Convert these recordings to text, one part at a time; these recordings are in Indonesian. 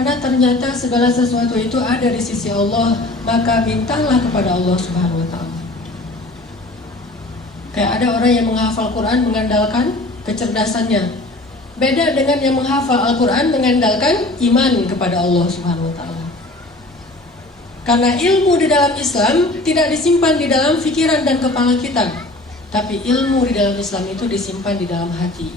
Karena ternyata segala sesuatu itu ada di sisi Allah, maka mintalah kepada Allah Subhanahu wa ta'ala. Kayak ada orang yang menghafal Quran mengandalkan kecerdasannya. Beda dengan yang menghafal Al-Quran mengandalkan iman kepada Allah Subhanahu wa ta'ala. Karena ilmu di dalam Islam tidak disimpan di dalam pikiran dan kepala kita, tapi ilmu di dalam Islam itu disimpan di dalam hati.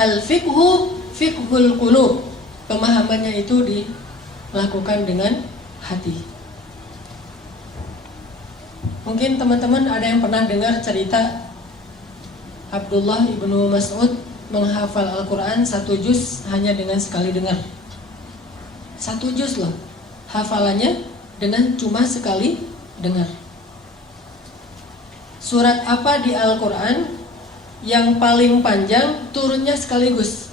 Al-fiqhu fiqhul qulub. Pemahamannya itu dilakukan dengan hati. Mungkin teman-teman ada yang pernah dengar cerita Abdullah ibnu Mas'ud menghafal Al-Quran 1 juz hanya dengan sekali dengar. 1 juz loh, hafalannya dengan cuma sekali dengar. Surat apa di Al-Quran yang paling panjang turunnya sekaligus?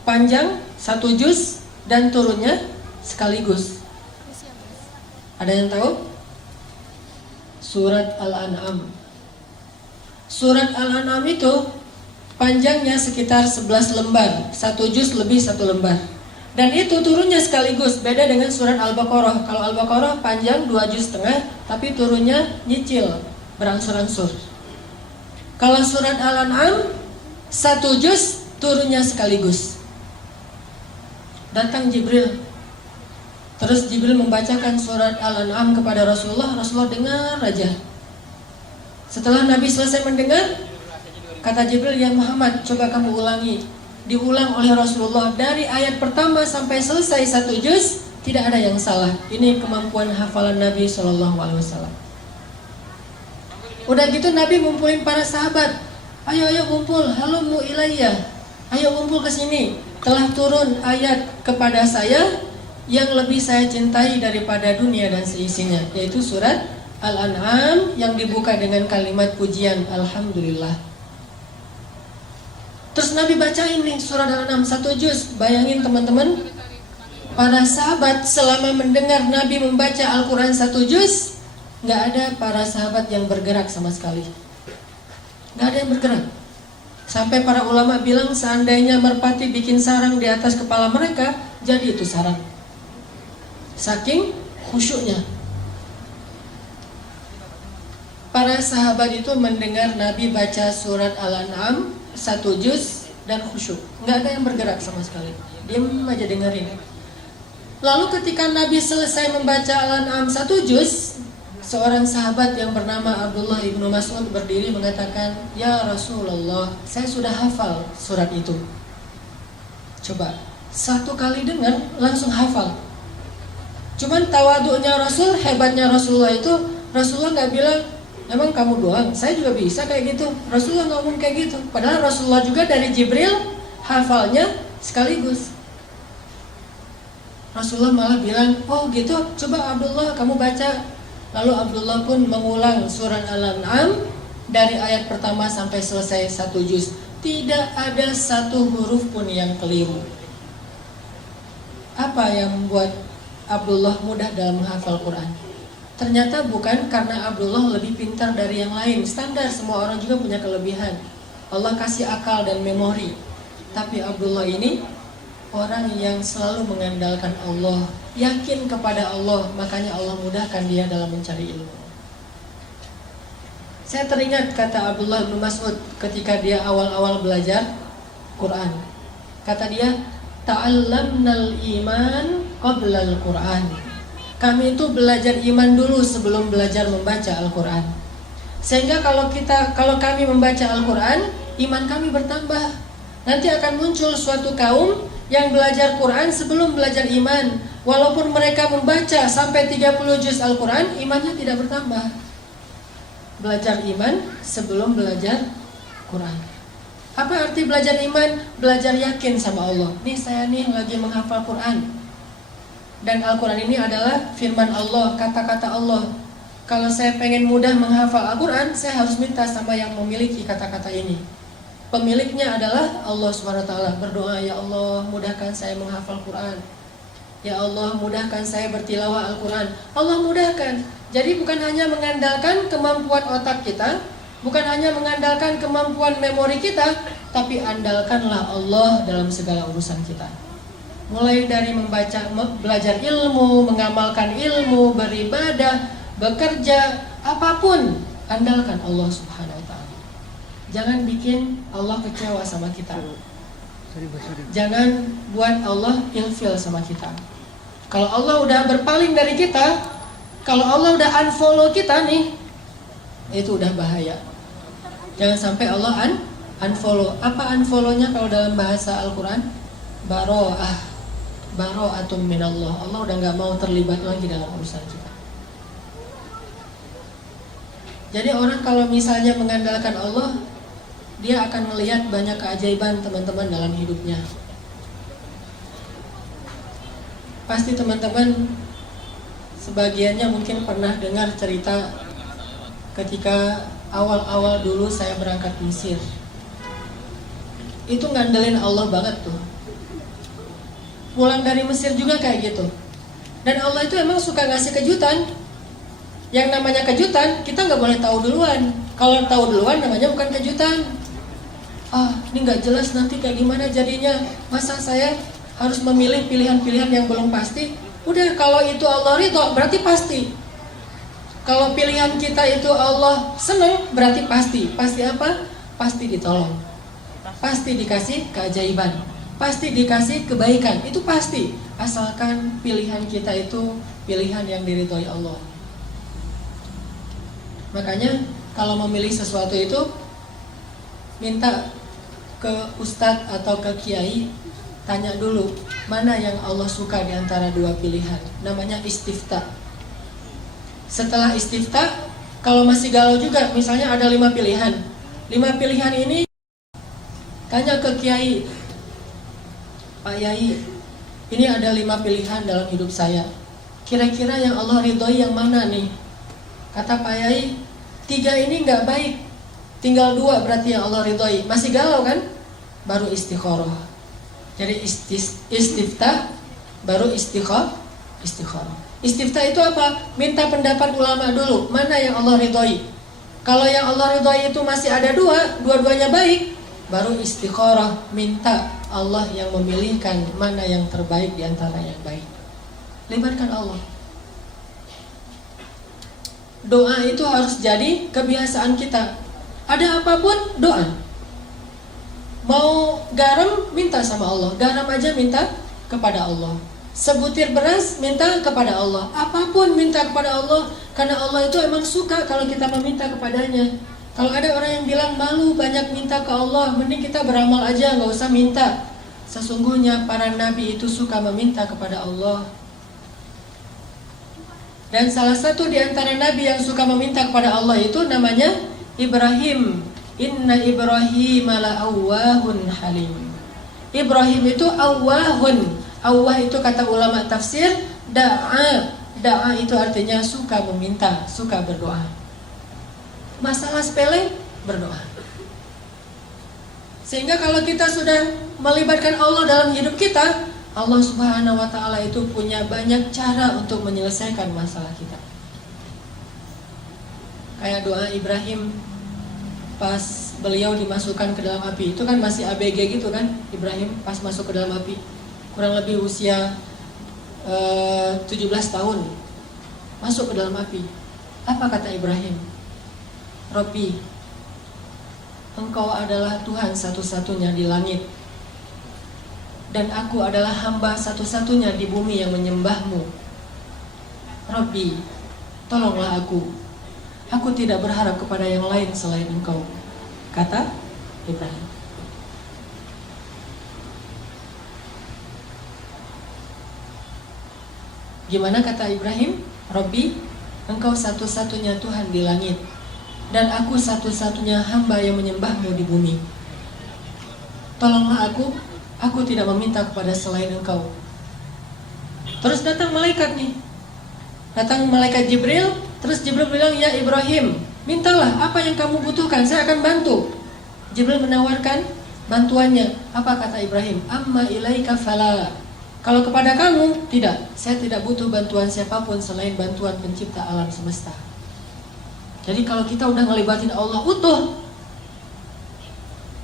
Panjang 1 juz dan turunnya sekaligus. Ada yang tahu? Surat Al-An'am. Surat Al-An'am itu panjangnya sekitar 11 lembar, 1 juz lebih 1 lembar. Dan itu turunnya sekaligus, beda dengan surat Al-Baqarah. Kalau Al-Baqarah panjang 2 juz setengah, tapi turunnya nyicil, berangsur-angsur. Kalau surat Al-An'am 1 juz turunnya sekaligus. Datang Jibril, terus Jibril membacakan surat Al-An'am kepada Rasulullah. Rasulullah dengar aja. Setelah Nabi selesai mendengar, kata Jibril, ya Muhammad, coba kamu ulangi. Diulang oleh Rasulullah dari ayat pertama sampai selesai 1 juz, tidak ada yang salah. Ini kemampuan hafalan Nabi SAW. Udah gitu Nabi ngumpulin para sahabat. Ayo kumpul, halumu ilayya. Ayo kumpul ke sini. Telah turun ayat kepada saya yang lebih saya cintai daripada dunia dan seisinya, yaitu surat Al-An'am yang dibuka dengan kalimat pujian Alhamdulillah. Terus Nabi bacain nih surat Al-An'am 1 juz. Bayangin teman-teman, para sahabat selama mendengar Nabi membaca Al-Quran 1 juz, gak ada para sahabat yang bergerak sama sekali. Gak ada yang bergerak. Sampai para ulama bilang seandainya merpati bikin sarang di atas kepala mereka, jadi itu sarang. Saking khusyuknya. Para sahabat itu mendengar Nabi baca surat Al-An'am 1 juz dan khusyuk. Nggak ada yang bergerak sama sekali. Diam aja dengerin. Lalu ketika Nabi selesai membaca Al-An'am 1 juz, seorang sahabat yang bernama Abdullah ibnu Mas'ud berdiri mengatakan, ya Rasulullah, saya sudah hafal surat itu. Coba, 1 kali dengar langsung hafal. Cuman tawaduknya Rasul, hebatnya Rasulullah itu, Rasulullah nggak bilang, emang kamu doang, saya juga bisa kayak gitu. Rasulullah ngomong kayak gitu. Padahal Rasulullah juga dari Jibril hafalnya sekaligus. Rasulullah malah bilang, oh gitu, coba Abdullah kamu baca. Lalu Abdullah pun mengulang surat Al-An'am dari ayat pertama sampai selesai 1 juz. Tidak ada 1 huruf pun yang keliru. Apa yang membuat Abdullah mudah dalam menghafal Quran? Ternyata bukan karena Abdullah lebih pintar dari yang lain. Standar, semua orang juga punya kelebihan. Allah kasih akal dan memori. Tapi Abdullah ini orang yang selalu mengandalkan Allah, yakin kepada Allah, makanya Allah mudahkan dia dalam mencari ilmu. Saya teringat kata Abdullah bin Mas'ud ketika dia awal-awal belajar Quran. Kata dia, ta'allamnal iman qablal Quran. Kami itu belajar iman dulu sebelum belajar membaca Al-Quran. Sehingga kalau kami membaca Al-Quran, iman kami bertambah. Nanti akan muncul suatu kaum yang belajar Quran sebelum belajar iman. Walaupun mereka membaca sampai 30 juz Al-Quran, imannya tidak bertambah. Belajar iman sebelum belajar Quran. Apa arti belajar iman? Belajar yakin sama Allah. Nih saya nih lagi menghafal Quran. Dan Al-Quran ini adalah firman Allah, kata-kata Allah. Kalau saya pengen mudah menghafal Al-Quran, saya harus minta sama yang memiliki kata-kata ini. Pemiliknya adalah Allah SWT. Berdoa, ya Allah mudahkan saya menghafal Quran. Ya Allah mudahkan saya bertilawah Al-Quran. Allah mudahkan. Jadi bukan hanya mengandalkan kemampuan otak kita, bukan hanya mengandalkan kemampuan memori kita, tapi andalkanlah Allah dalam segala urusan kita. Mulai dari belajar ilmu, mengamalkan ilmu, beribadah, bekerja, apapun, andalkan Allah Subhanahu wa taala. Jangan bikin Allah kecewa sama kita. Jangan buat Allah ilfil sama kita. Kalau Allah udah berpaling dari kita, kalau Allah udah unfollow kita nih, itu udah bahaya. Jangan sampai Allah unfollow. Apa unfollow-nya kalau dalam bahasa Al-Quran? Baro'atum minallah. Allah udah gak mau terlibat lagi dalam urusan kita. Jadi orang kalau misalnya mengandalkan Allah, dia akan melihat banyak keajaiban teman-teman dalam hidupnya. Pasti teman-teman sebagiannya mungkin pernah dengar cerita ketika awal-awal dulu saya berangkat Mesir. Itu ngandelin Allah banget tuh. Pulang dari Mesir juga kayak gitu. Dan Allah itu emang suka ngasih kejutan. Yang namanya kejutan, kita nggak boleh tahu duluan. Kalau tahu duluan namanya bukan kejutan. Ini nggak jelas nanti kayak gimana jadinya. Masa saya harus memilih pilihan-pilihan yang belum pasti? Udah, kalau itu Allah ridho, berarti pasti. Kalau pilihan kita itu Allah senang, berarti pasti. Pasti apa? Pasti ditolong. Pasti dikasih keajaiban. Pasti dikasih kebaikan. Itu pasti. Asalkan pilihan kita itu pilihan yang diridhoi Allah. Makanya kalau memilih sesuatu itu, minta ke ustadz atau ke kiai, tanya dulu mana yang Allah suka di antara dua pilihan. Namanya istifta. Setelah istifta, kalau masih galau juga, misalnya ada 5 pilihan. 5 pilihan ini tanya ke kiai, Pak Yai, ini ada 5 pilihan dalam hidup saya. Kira-kira yang Allah ridhoi yang mana nih? Kata Pak Yai, 3 ini nggak baik, tinggal 2 berarti yang Allah ridhoi. Masih galau kan? Baru istikharah. Jadi istiftah, baru istikharah. Istiftah itu apa? Minta pendapat ulama dulu, mana yang Allah ridhoi. Kalau yang Allah ridhoi itu masih ada 2, dua-duanya baik, baru istikharah, minta Allah yang memilihkan mana yang terbaik di antara yang baik. Libatkan Allah. Doa itu harus jadi kebiasaan kita. Ada apapun, doa. Mau garam, minta sama Allah. Garam aja minta kepada Allah. Sebutir beras, minta kepada Allah. Apapun minta kepada Allah. Karena Allah itu emang suka kalau kita meminta kepadanya. Kalau ada orang yang bilang malu banyak minta ke Allah, mending kita beramal aja, gak usah minta. Sesungguhnya para nabi itu suka meminta kepada Allah. Dan salah satu di antara nabi yang suka meminta kepada Allah itu namanya Ibrahim. Inna Ibrahim la'awwahun halim. Ibrahim itu awwahun. Awwah itu kata ulama tafsir, da'a. Da'a itu artinya suka meminta, suka berdoa. Masalah sepele, berdoa. Sehingga kalau kita sudah melibatkan Allah dalam hidup kita, Allah Subhanahu wa ta'ala itu punya banyak cara untuk menyelesaikan masalah kita. Kayak doa Ibrahim pas beliau dimasukkan ke dalam api. Itu kan masih ABG gitu kan, Ibrahim pas masuk ke dalam api. Kurang lebih usia 17 tahun. Masuk ke dalam api. Apa kata Ibrahim? Rabbi, Engkau adalah Tuhan satu-satunya di langit, dan aku adalah hamba satu-satunya di bumi yang menyembahmu. Rabbi, tolonglah aku. Aku tidak berharap kepada yang lain selain Engkau, kata Ibrahim. Gimana kata Ibrahim? Rabbi, Engkau satu-satunya Tuhan di langit, dan aku satu-satunya hamba yang menyembahmu di bumi. Tolonglah aku tidak meminta kepada selain Engkau. Terus datang malaikat nih. Datang malaikat Jibril. Terus Jibril bilang, ya Ibrahim, mintalah apa yang kamu butuhkan, saya akan bantu. Jibril menawarkan bantuannya. Apa kata Ibrahim? Amma ilaika fala. Kalau kepada kamu, tidak. Saya tidak butuh bantuan siapapun selain bantuan pencipta alam semesta. Jadi kalau kita udah ngelibatin Allah utuh,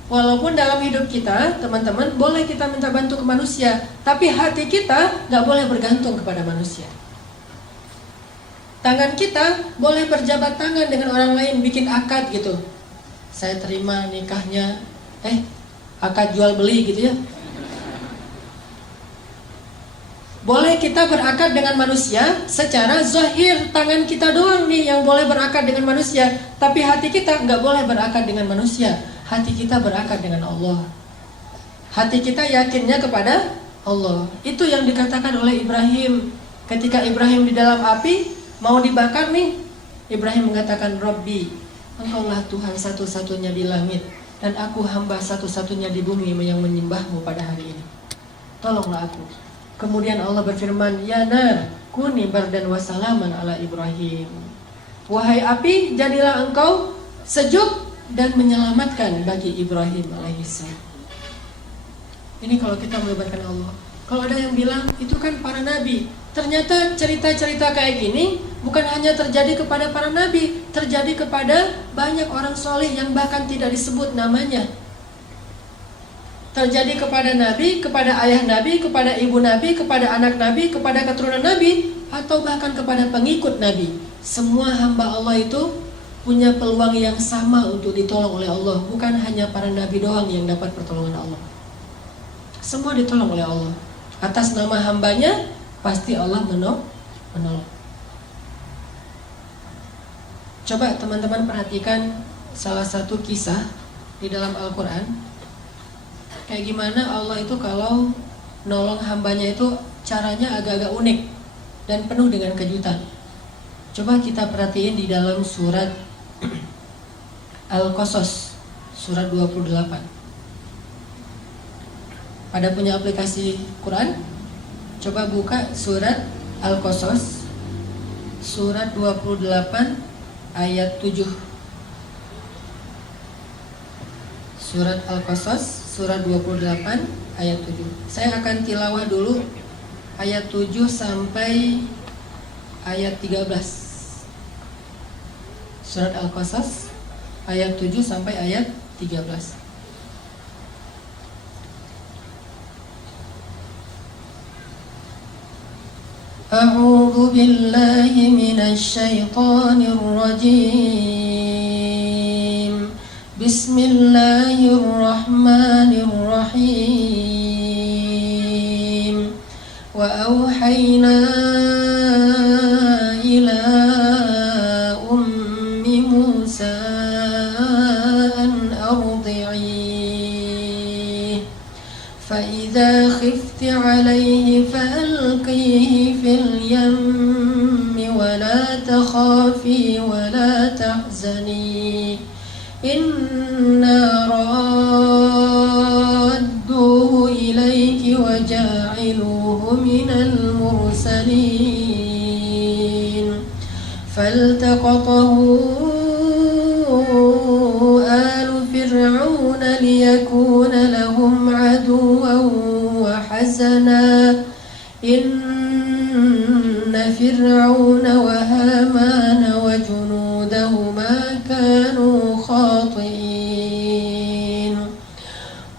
Walaupun dalam hidup kita, teman-teman, boleh kita minta bantu ke manusia, tapi hati kita nggak boleh bergantung kepada manusia. Tangan kita boleh berjabat tangan dengan orang lain, bikin akad gitu. Saya terima nikahnya, akad jual beli gitu ya. Boleh kita berakad dengan manusia secara zahir, tangan kita doang nih yang boleh berakad dengan manusia, tapi hati kita nggak boleh berakad dengan manusia. Hati kita berakad dengan Allah. Hati kita yakinnya kepada Allah. Itu yang dikatakan oleh Ibrahim. Ketika Ibrahim di dalam api mau dibakar nih, Ibrahim mengatakan, Rabbi, Engkaulah Tuhan satu-satunya di langit, dan aku hamba satu-satunya di bumi yang menyembahmu pada hari ini. Tolonglah aku. Kemudian Allah berfirman, Ya nar, kuni bardan wa salaman ala Ibrahim. Wahai api, jadilah engkau sejuk dan menyelamatkan bagi Ibrahim alaihissalam. Ini kalau kita melibatkan Allah. Kalau ada yang bilang itu kan para nabi, ternyata cerita-cerita kayak gini bukan hanya terjadi kepada para nabi, terjadi kepada banyak orang soleh yang bahkan tidak disebut namanya. Terjadi kepada nabi, kepada ayah nabi, kepada ibu nabi, kepada anak nabi, kepada keturunan nabi, atau bahkan kepada pengikut nabi. Semua hamba Allah itu punya peluang yang sama untuk ditolong oleh Allah. Bukan hanya para nabi doang yang dapat pertolongan Allah. Semua ditolong oleh Allah. Atas nama hambanya pasti Allah menolong. Coba teman-teman perhatikan salah satu kisah di dalam Al-Quran. Kayak gimana Allah itu kalau nolong hambanya itu caranya agak-agak unik dan penuh dengan kejutan. Coba kita perhatiin di dalam surat Al-Qasas, surat 28. Pada punya aplikasi Quran? Coba buka surat Al-Qasas, surat 28 ayat 7. Surat Al-Qasas, surat 28 ayat 7. Saya akan tilawah dulu ayat 7 sampai ayat 13. Surat Al-Qasas ayat 7 sampai ayat 13. A'udzu billahi minasy syaithanir rajim. Bismillahirrahmanirrahim. Wa auhayna ila فإذا خفت عليه فألقيه في اليم ولا تخافي ولا تحزني إنا رادوه إليك وجاعلوه من المرسلين فالتقطه آل فرعون ليكون لهم عدوا وحزنا إن فرعون وهامان وجنودهما كانوا خاطئين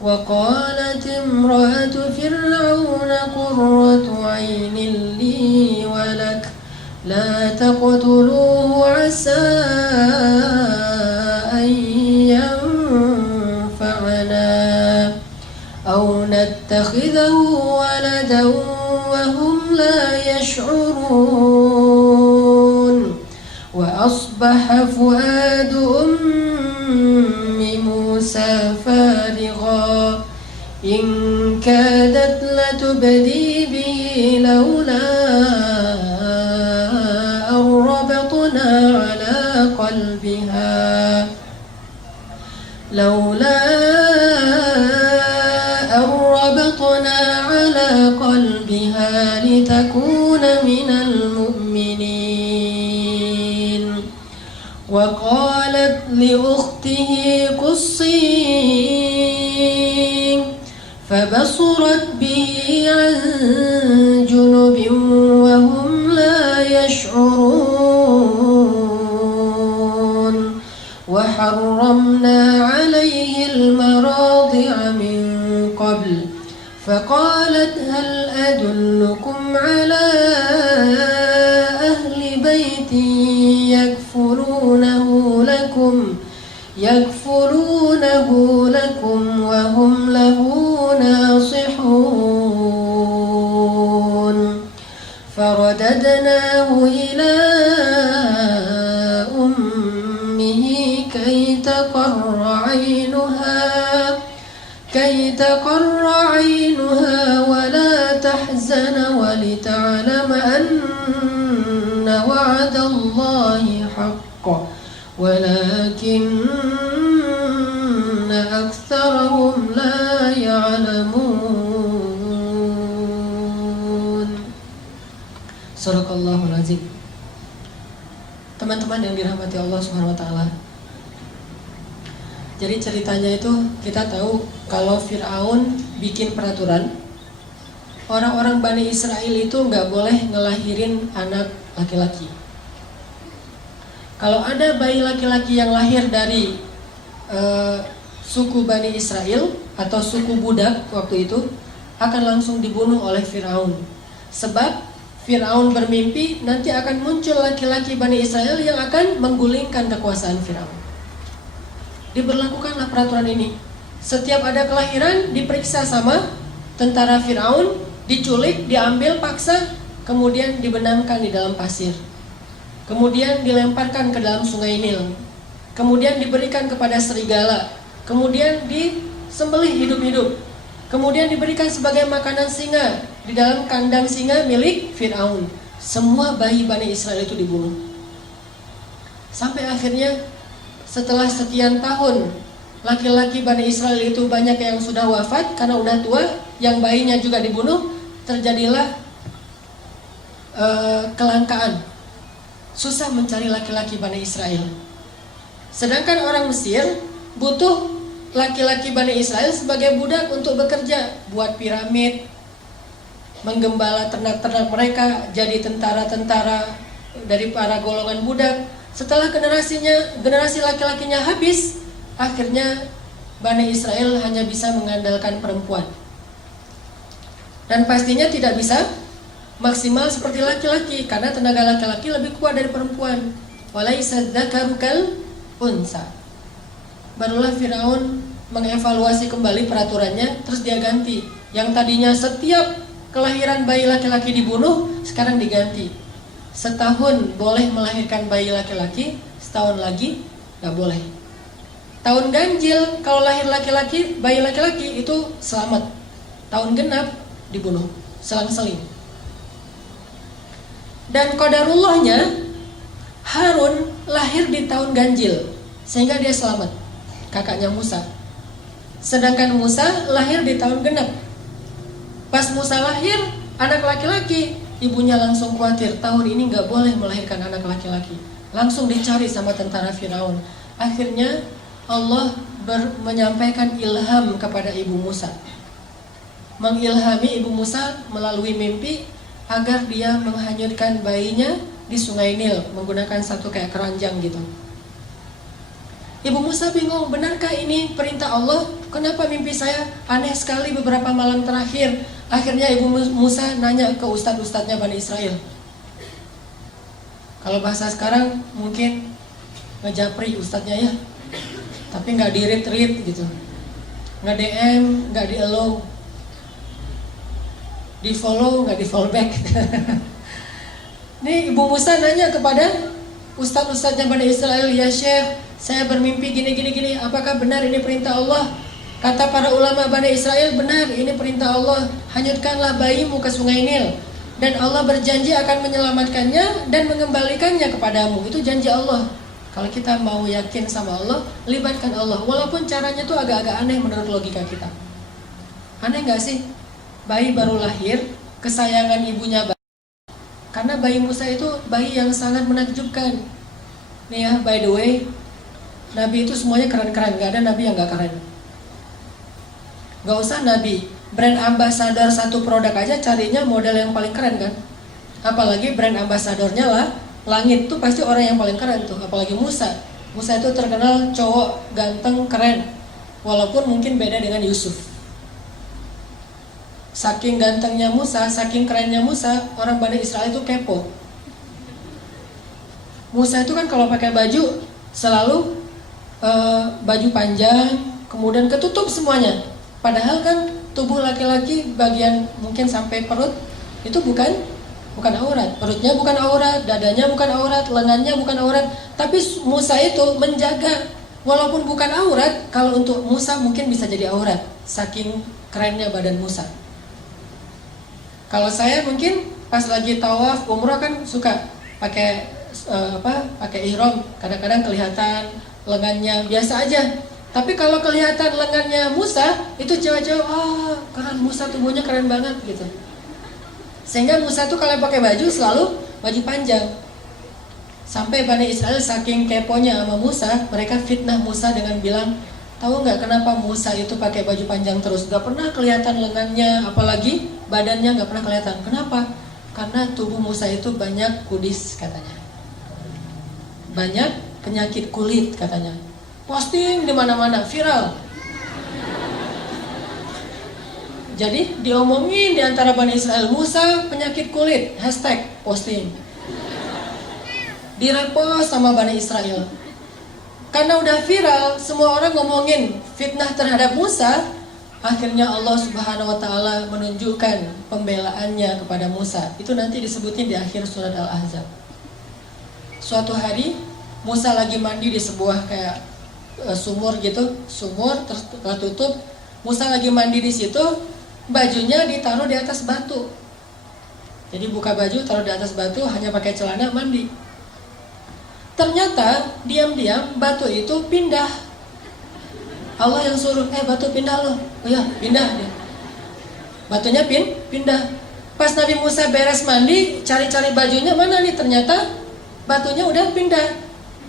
وقالت امرأة فرعون قرة عين لي ولك لا تقتلوه عسى أن ينفعنا أو نتخذه ولدا وهم لا يشعرون وأصبح فؤاد أم موسى فارغا إن كادت لتبدي به لولا أن ربطنا على قلبها لتكون من المؤمنين وقالت لأخته قصيه فبصرت به عن جنب وهم لا يشعرون وحرمنا عليه المراضع من قبل فقالت هل أدلكم على أهل بيت يكفلونه لكم وهم له ناصحون فرددناه إلى أمه كي تقر عينها ولا تحزن ولتعلم أن وعد الله حق ولكن أكثرهم لا يعلمون. Sadaqallahul Azim. Teman-teman yang dirahmati Allah Subhanahu wa taala. Jadi ceritanya itu kita tahu kalau Fir'aun bikin peraturan, orang-orang Bani Israel itu nggak boleh ngelahirin anak laki-laki. Kalau ada bayi laki-laki yang lahir dari suku Bani Israel atau suku budak waktu itu akan langsung dibunuh oleh Fir'aun. Sebab Fir'aun bermimpi nanti akan muncul laki-laki Bani Israel yang akan menggulingkan kekuasaan Fir'aun. Diberlakukanlah peraturan ini. Setiap ada kelahiran diperiksa sama tentara Fir'aun, diculik, diambil paksa, kemudian dibenamkan di dalam pasir. Kemudian dilemparkan ke dalam sungai Nil. Kemudian diberikan kepada serigala. Kemudian disembelih hidup-hidup. Kemudian diberikan sebagai makanan singa di dalam kandang singa milik Fir'aun. Semua bayi Bani Israel itu dibunuh. Sampai akhirnya setelah sekian tahun laki-laki Bani Israel itu banyak yang sudah wafat karena udah tua, yang bayinya juga dibunuh, terjadilah kelangkaan. Susah mencari laki-laki Bani Israel. Sedangkan orang Mesir butuh laki-laki Bani Israel sebagai budak untuk bekerja, buat piramid, menggembala ternak-ternak mereka, jadi tentara-tentara dari para golongan budak. Setelah generasi laki-lakinya habis, akhirnya Bani Israel hanya bisa mengandalkan perempuan. Dan pastinya tidak bisa maksimal seperti laki-laki karena tenaga laki-laki lebih kuat dari perempuan. Walaisa dzakaru kal unsa. Barulah Firaun mengevaluasi kembali peraturannya, terus dia ganti. Yang tadinya setiap kelahiran bayi laki-laki dibunuh, sekarang diganti. Setahun boleh melahirkan bayi laki-laki, setahun lagi nggak boleh. Tahun ganjil kalau lahir laki-laki, bayi laki-laki itu selamat. Tahun genap dibunuh, selang-seling. Dan qadarullahnya Harun lahir di tahun ganjil sehingga dia selamat, kakaknya Musa. Sedangkan Musa lahir di tahun genap. Pas Musa lahir, anak laki-laki, ibunya langsung khawatir, tahun ini gak boleh melahirkan anak laki-laki. Langsung dicari sama tentara Firaun. Akhirnya Allah menyampaikan ilham kepada ibu Musa, mengilhami ibu Musa melalui mimpi agar dia menghanyutkan bayinya di sungai Nil menggunakan satu kayak keranjang gitu. Ibu Musa bingung, benarkah ini perintah Allah? Kenapa mimpi saya aneh sekali beberapa malam terakhir? Akhirnya ibu Musa nanya ke ustadz-ustadznya Bani Israel. Kalau bahasa sekarang mungkin ngejapri ustadznya ya, tapi nggak di-read gitu, nggak DM, nggak di-allow, di follow nggak di follow back. Nih ibu Musa nanya kepada ustadz-ustadznya Bani Israel, ya Syekh, saya bermimpi gini, apakah benar ini perintah Allah? Kata para ulama Bani Israel, benar, ini perintah Allah. Hanyutkanlah bayimu ke sungai Nil, dan Allah berjanji akan menyelamatkannya dan mengembalikannya kepadamu. Itu janji Allah. Kalau kita mau yakin sama Allah, libatkan Allah. Walaupun caranya tuh agak-agak aneh menurut logika kita. Aneh gak sih? Bayi baru lahir, kesayangan ibunya bayi. Karena bayi Musa itu bayi yang sangat menakjubkan. Nih ya, by the way, Nabi itu semuanya keren-keren, gak ada Nabi yang gak keren. Gak usah Nabi, brand ambassador satu produk aja carinya model yang paling keren kan. Apalagi brand ambasadornya lah langit tuh pasti orang yang paling keren tuh. Apalagi Musa itu terkenal cowok ganteng keren. walaupun mungkin beda dengan Yusuf. Saking gantengnya Musa, saking kerennya Musa, orang Bani Israel itu kepo. Musa itu kan kalau pakai baju selalu baju panjang, kemudian ketutup semuanya. Padahal kan tubuh laki-laki bagian mungkin sampai perut itu bukan aurat, perutnya bukan aurat, dadanya bukan aurat, lengannya bukan aurat. Tapi Musa itu menjaga, walaupun bukan aurat, kalau untuk Musa mungkin bisa jadi aurat, saking kerennya badan Musa. Kalau saya mungkin pas lagi tawaf umrah kan suka pakai pakai ihram, kadang-kadang kelihatan lengannya biasa aja. Tapi kalau kelihatan lengannya Musa, itu cewek-cewek, keren Musa, tubuhnya keren banget gitu. Sehingga Musa tuh kalau pakai baju selalu baju panjang. Sampai Bani Israel saking keponya sama Musa, mereka fitnah Musa dengan bilang, tahu nggak kenapa Musa itu pakai baju panjang terus? Gak pernah kelihatan lengannya, apalagi badannya gak pernah kelihatan. Kenapa? Karena tubuh Musa itu banyak kudis katanya. Banyak penyakit kulit katanya. Posting di mana-mana, viral. Jadi diomongin di antara Bani Israel, Musa penyakit kulit, hashtag posting. Direpost sama Bani Israel. Karena udah viral, semua orang ngomongin fitnah terhadap Musa. Akhirnya Allah Subhanahu wa Ta'ala menunjukkan pembelaannya kepada Musa. Itu nanti disebutin di akhir surat Al-Ahzab. Suatu hari Musa lagi mandi di sebuah kayak sumur gitu, sumur tertutup. Musa lagi mandi di situ, bajunya ditaruh di atas batu. Jadi buka baju, taruh di atas batu, hanya pakai celana mandi. Ternyata diam-diam batu itu pindah. Allah yang suruh, batu pindah loh. Oh ya, pindah dia. Batunya pindah. Pas Nabi Musa beres mandi, cari-cari bajunya mana nih? Ternyata batunya udah pindah.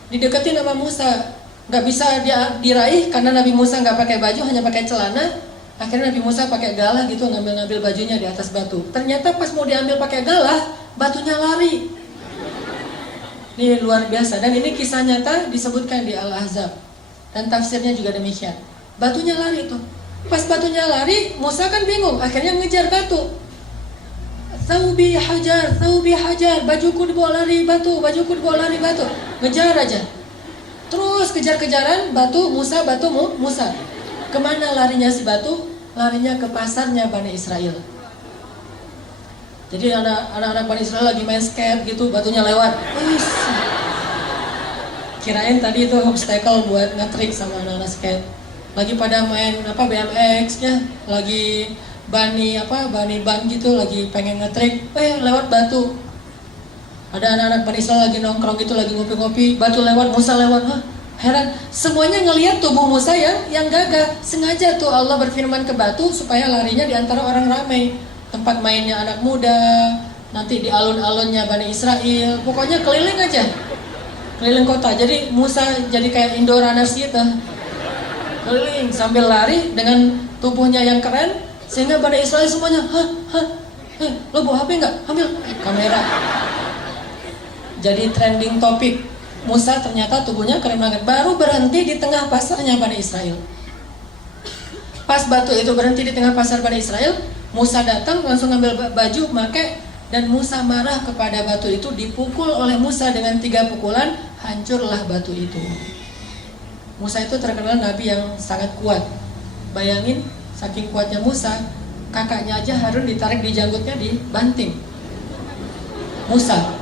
Dideketin sama Musa. Gak bisa dia diraih karena Nabi Musa gak pakai baju, hanya pakai celana. Akhirnya Nabi Musa pakai galah gitu, ngambil bajunya di atas batu. Ternyata pas mau diambil pakai galah, batunya lari. Ini luar biasa. Dan ini kisah nyata disebutkan di Al-Ahzab. Dan tafsirnya juga demikian. Batunya lari tuh. Pas batunya lari, Musa kan bingung. Akhirnya ngejar batu. Thawbi hajar, bajuku dibawa lari batu, bajuku dibawa lari batu. Ngejar aja. Terus kejar-kejaran, batu Musa. Kemana larinya si batu? Larinya ke pasarnya Bani Israel. Jadi anak-anak Bani Israel lagi main skate gitu, batunya lewat. Kirain tadi itu obstacle buat nge-trick sama anak-anak skate. Lagi pada main BMX-nya, lagi bani ban gitu, lagi pengen nge-trick, lewat batu. Ada anak-anak Bani Israel lagi nongkrong gitu, lagi ngopi-ngopi, batu lewat, Musa lewat. Heran, semuanya ngelihat tubuh Musa yang gagah. Sengaja tuh Allah berfirman ke batu supaya larinya di antara orang ramai. Tempat mainnya anak muda, nanti di alun-alunnya Bani Israel. Pokoknya keliling aja, keliling kota. Jadi Musa jadi kayak Indoranas gitu, keliling sambil lari dengan tubuhnya yang keren. Sehingga Bani Israel semuanya, lo bawa HP nggak? Ambil kamera. Jadi trending topik. Musa ternyata tubuhnya keren banget. Baru berhenti di tengah pasarnya Bani Israel. Pas batu itu berhenti di tengah pasar Bani Israel, Musa datang langsung ngambil baju, pakai, dan Musa marah kepada batu itu. Dipukul oleh Musa dengan 3 pukulan, hancurlah batu itu. Musa itu terkenal nabi yang sangat kuat. Bayangin, saking kuatnya Musa, kakaknya aja Harun ditarik di janggutnya, dibanting. Musa,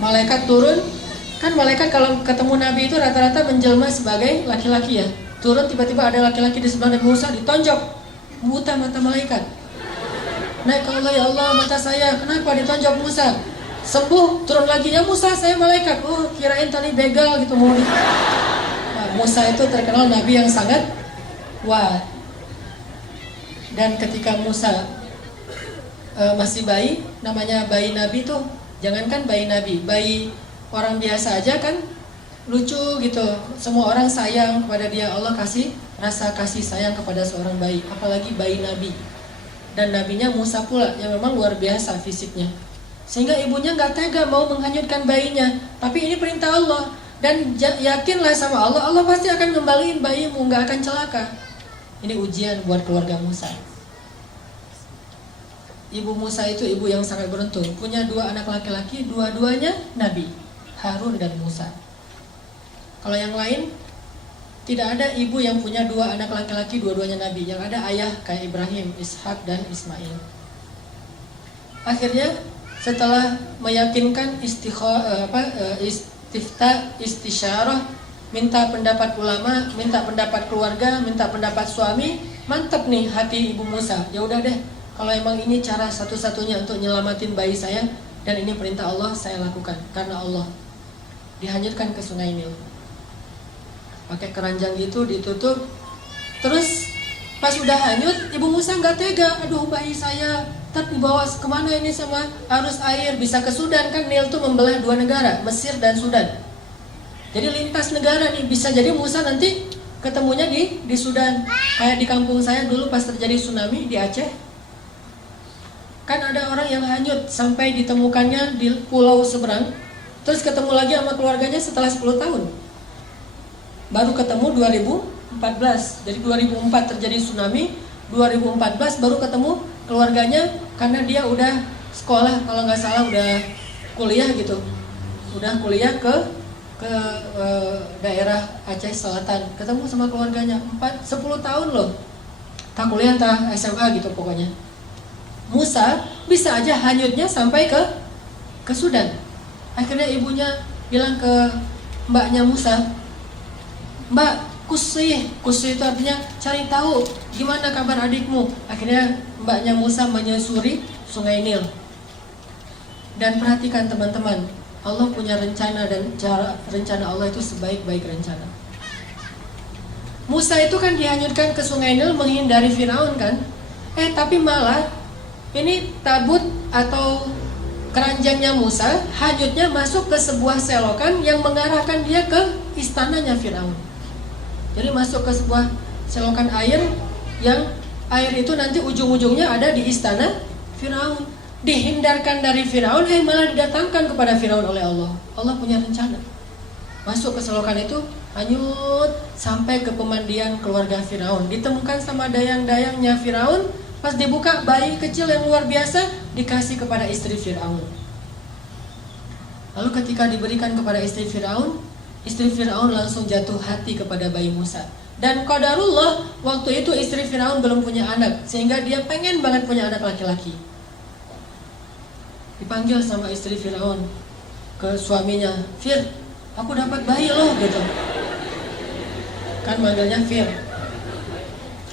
malaikat turun. Kan malaikat kalau ketemu nabi itu rata-rata menjelma sebagai laki-laki ya. Turun tiba-tiba ada laki-laki di sebelah Nabi Musa, ditonjok. Buta mata malaikat. Naik ke Allah, ya Allah mata saya, kenapa ditonjok Musa? Sembuh, turun lagi, ya Musa saya malaikat. Oh kirain tadi begal gitu mau. Musa itu terkenal nabi yang sangat kuat. Dan ketika Musa masih bayi, namanya bayi nabi tuh, jangankan bayi nabi, bayi orang biasa aja kan lucu gitu. Semua orang sayang kepada dia. Allah kasih rasa kasih sayang kepada seorang bayi, apalagi bayi nabi. Dan nabinya Musa pula yang memang luar biasa fisiknya. Sehingga ibunya gak tega mau menghanyutkan bayinya. Tapi ini perintah Allah. Dan yakinlah sama Allah, Allah pasti akan ngembaliin bayimu, nggak akan celaka. Ini ujian buat keluarga Musa. Ibu Musa itu ibu yang sangat beruntung, punya 2 anak laki-laki, dua-duanya Nabi, Harun dan Musa. Kalau yang lain, tidak ada ibu yang punya 2 anak laki-laki, dua-duanya Nabi. Yang ada ayah kayak Ibrahim, Ishak dan Ismail. Akhirnya setelah meyakinkan istisyarah, minta pendapat ulama, minta pendapat keluarga, minta pendapat suami, mantap nih hati ibu Musa. Ya udah deh, kalau emang ini cara satu-satunya untuk nyelamatin bayi saya dan ini perintah Allah, saya lakukan karena Allah. Dihanyutkan ke Sungai Nil. Pakai keranjang itu ditutup. Terus pas udah hanyut, ibu Musa nggak tega. Aduh, bayi saya ntar dibawa kemana ini sama arus air, bisa ke Sudan kan? Nil tuh membelah 2 negara, Mesir dan Sudan. Jadi lintas negara nih, bisa jadi Musa nanti ketemunya di Sudan. Kayak di kampung saya dulu pas terjadi tsunami di Aceh, kan ada orang yang hanyut sampai ditemukannya di pulau seberang, terus ketemu lagi sama keluarganya setelah 10 tahun. Baru ketemu 2014. Jadi 2004 terjadi tsunami, 2014 baru ketemu keluarganya karena dia udah sekolah, kalau nggak salah udah kuliah gitu. Udah kuliah ke daerah Aceh Selatan, ketemu sama keluarganya 10 tahun loh. Tak kuliah, tak SMA gitu pokoknya. Musa bisa aja hanyutnya sampai ke Sudan. Akhirnya ibunya bilang ke mbaknya Musa, "Mbak, kusih itu artinya cari tahu gimana kabar adikmu." Akhirnya mbaknya Musa menyusuri Sungai Nil. Dan perhatikan teman-teman, Allah punya rencana dan rencana Allah itu sebaik-baik rencana. Musa itu kan dihanyutkan ke Sungai Nil menghindari Firaun kan? Tapi malah ini tabut atau keranjangnya Musa hanyutnya masuk ke sebuah selokan yang mengarahkan dia ke istananya Firaun. Jadi masuk ke sebuah selokan air yang air itu nanti ujung-ujungnya ada di istana Firaun. Dihindarkan dari Firaun, malah didatangkan kepada Firaun oleh Allah. Allah punya rencana. Masuk ke selokan itu, hanyut sampai ke pemandian keluarga Firaun. Ditemukan sama dayang-dayangnya Firaun. Pas dibuka, bayi kecil yang luar biasa dikasih kepada istri Firaun. Lalu ketika diberikan kepada istri Firaun langsung jatuh hati kepada bayi Musa. Dan qadarullah, waktu itu istri Firaun belum punya anak, sehingga dia pengen banget punya anak laki-laki. Dipanggil sama istri Firaun ke suaminya, "Fir, aku dapat bayi loh," gitu. Kan manggilnya Fir.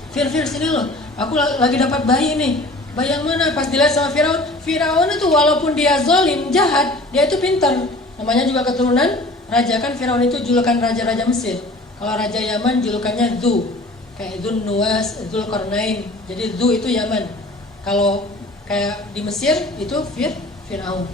Fir, sini loh, aku lagi dapat bayi nih. Bayi yang mana? Pas dilihat sama Firaun itu walaupun dia zalim, jahat, dia itu pintar. Namanya juga keturunan raja, kan Firaun itu julukan raja-raja Mesir. Kalau raja Yaman julukannya Dhu, kayak Dzun Nuwas, Dzulqarnain. Jadi Dhu itu Yaman. Kalau kayak di Mesir itu Firaun.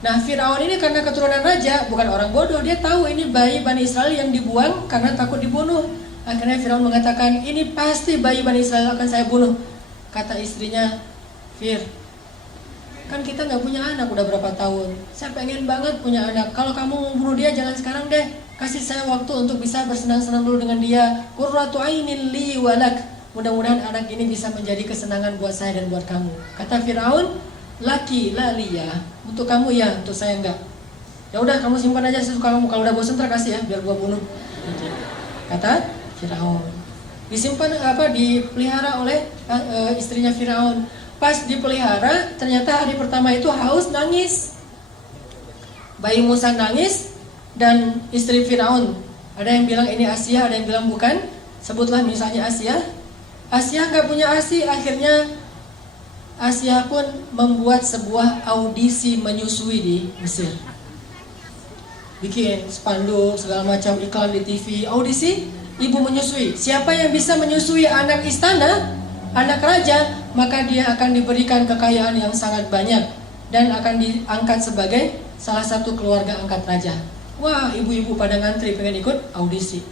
Nah, Firaun ini karena keturunan raja, bukan orang bodoh, dia tahu ini bayi Bani Israel yang dibuang karena takut dibunuh. Akhirnya Firaun mengatakan, "Ini pasti bayi Bani Israel, akan saya bunuh." Kata istrinya, "Fir, kan kita nggak punya anak udah berapa tahun. Saya pengen banget punya anak. Kalau kamu mau bunuh dia, jangan sekarang deh. Kasih saya waktu untuk bisa bersenang-senang dulu dengan dia. Qurratu ainin li walak. Mudah-mudahan anak ini bisa menjadi kesenangan buat saya dan buat kamu." Kata Firaun, "Laki lalia, untuk kamu ya, untuk saya enggak. Ya udah, kamu simpan aja sesuka kamu. Kalau udah bosan terkasih ya, biar gua bunuh." Gitu. Kata Firaun. Disimpan dipelihara oleh istrinya Firaun. Pas dipelihara, ternyata hari pertama itu haus, nangis. Bayi Musa nangis dan istri Firaun. Ada yang bilang ini Asia, ada yang bilang bukan. Sebutlah misalnya Asia. Asia nggak punya ASI, akhirnya Asia pun membuat sebuah audisi menyusui di Mesir. Bikin spanduk, segala macam iklan di TV, audisi ibu menyusui. Siapa yang bisa menyusui anak istana, anak raja, maka dia akan diberikan kekayaan yang sangat banyak dan akan diangkat sebagai salah satu keluarga angkat raja. Wah, ibu-ibu pada ngantri pengen ikut audisi.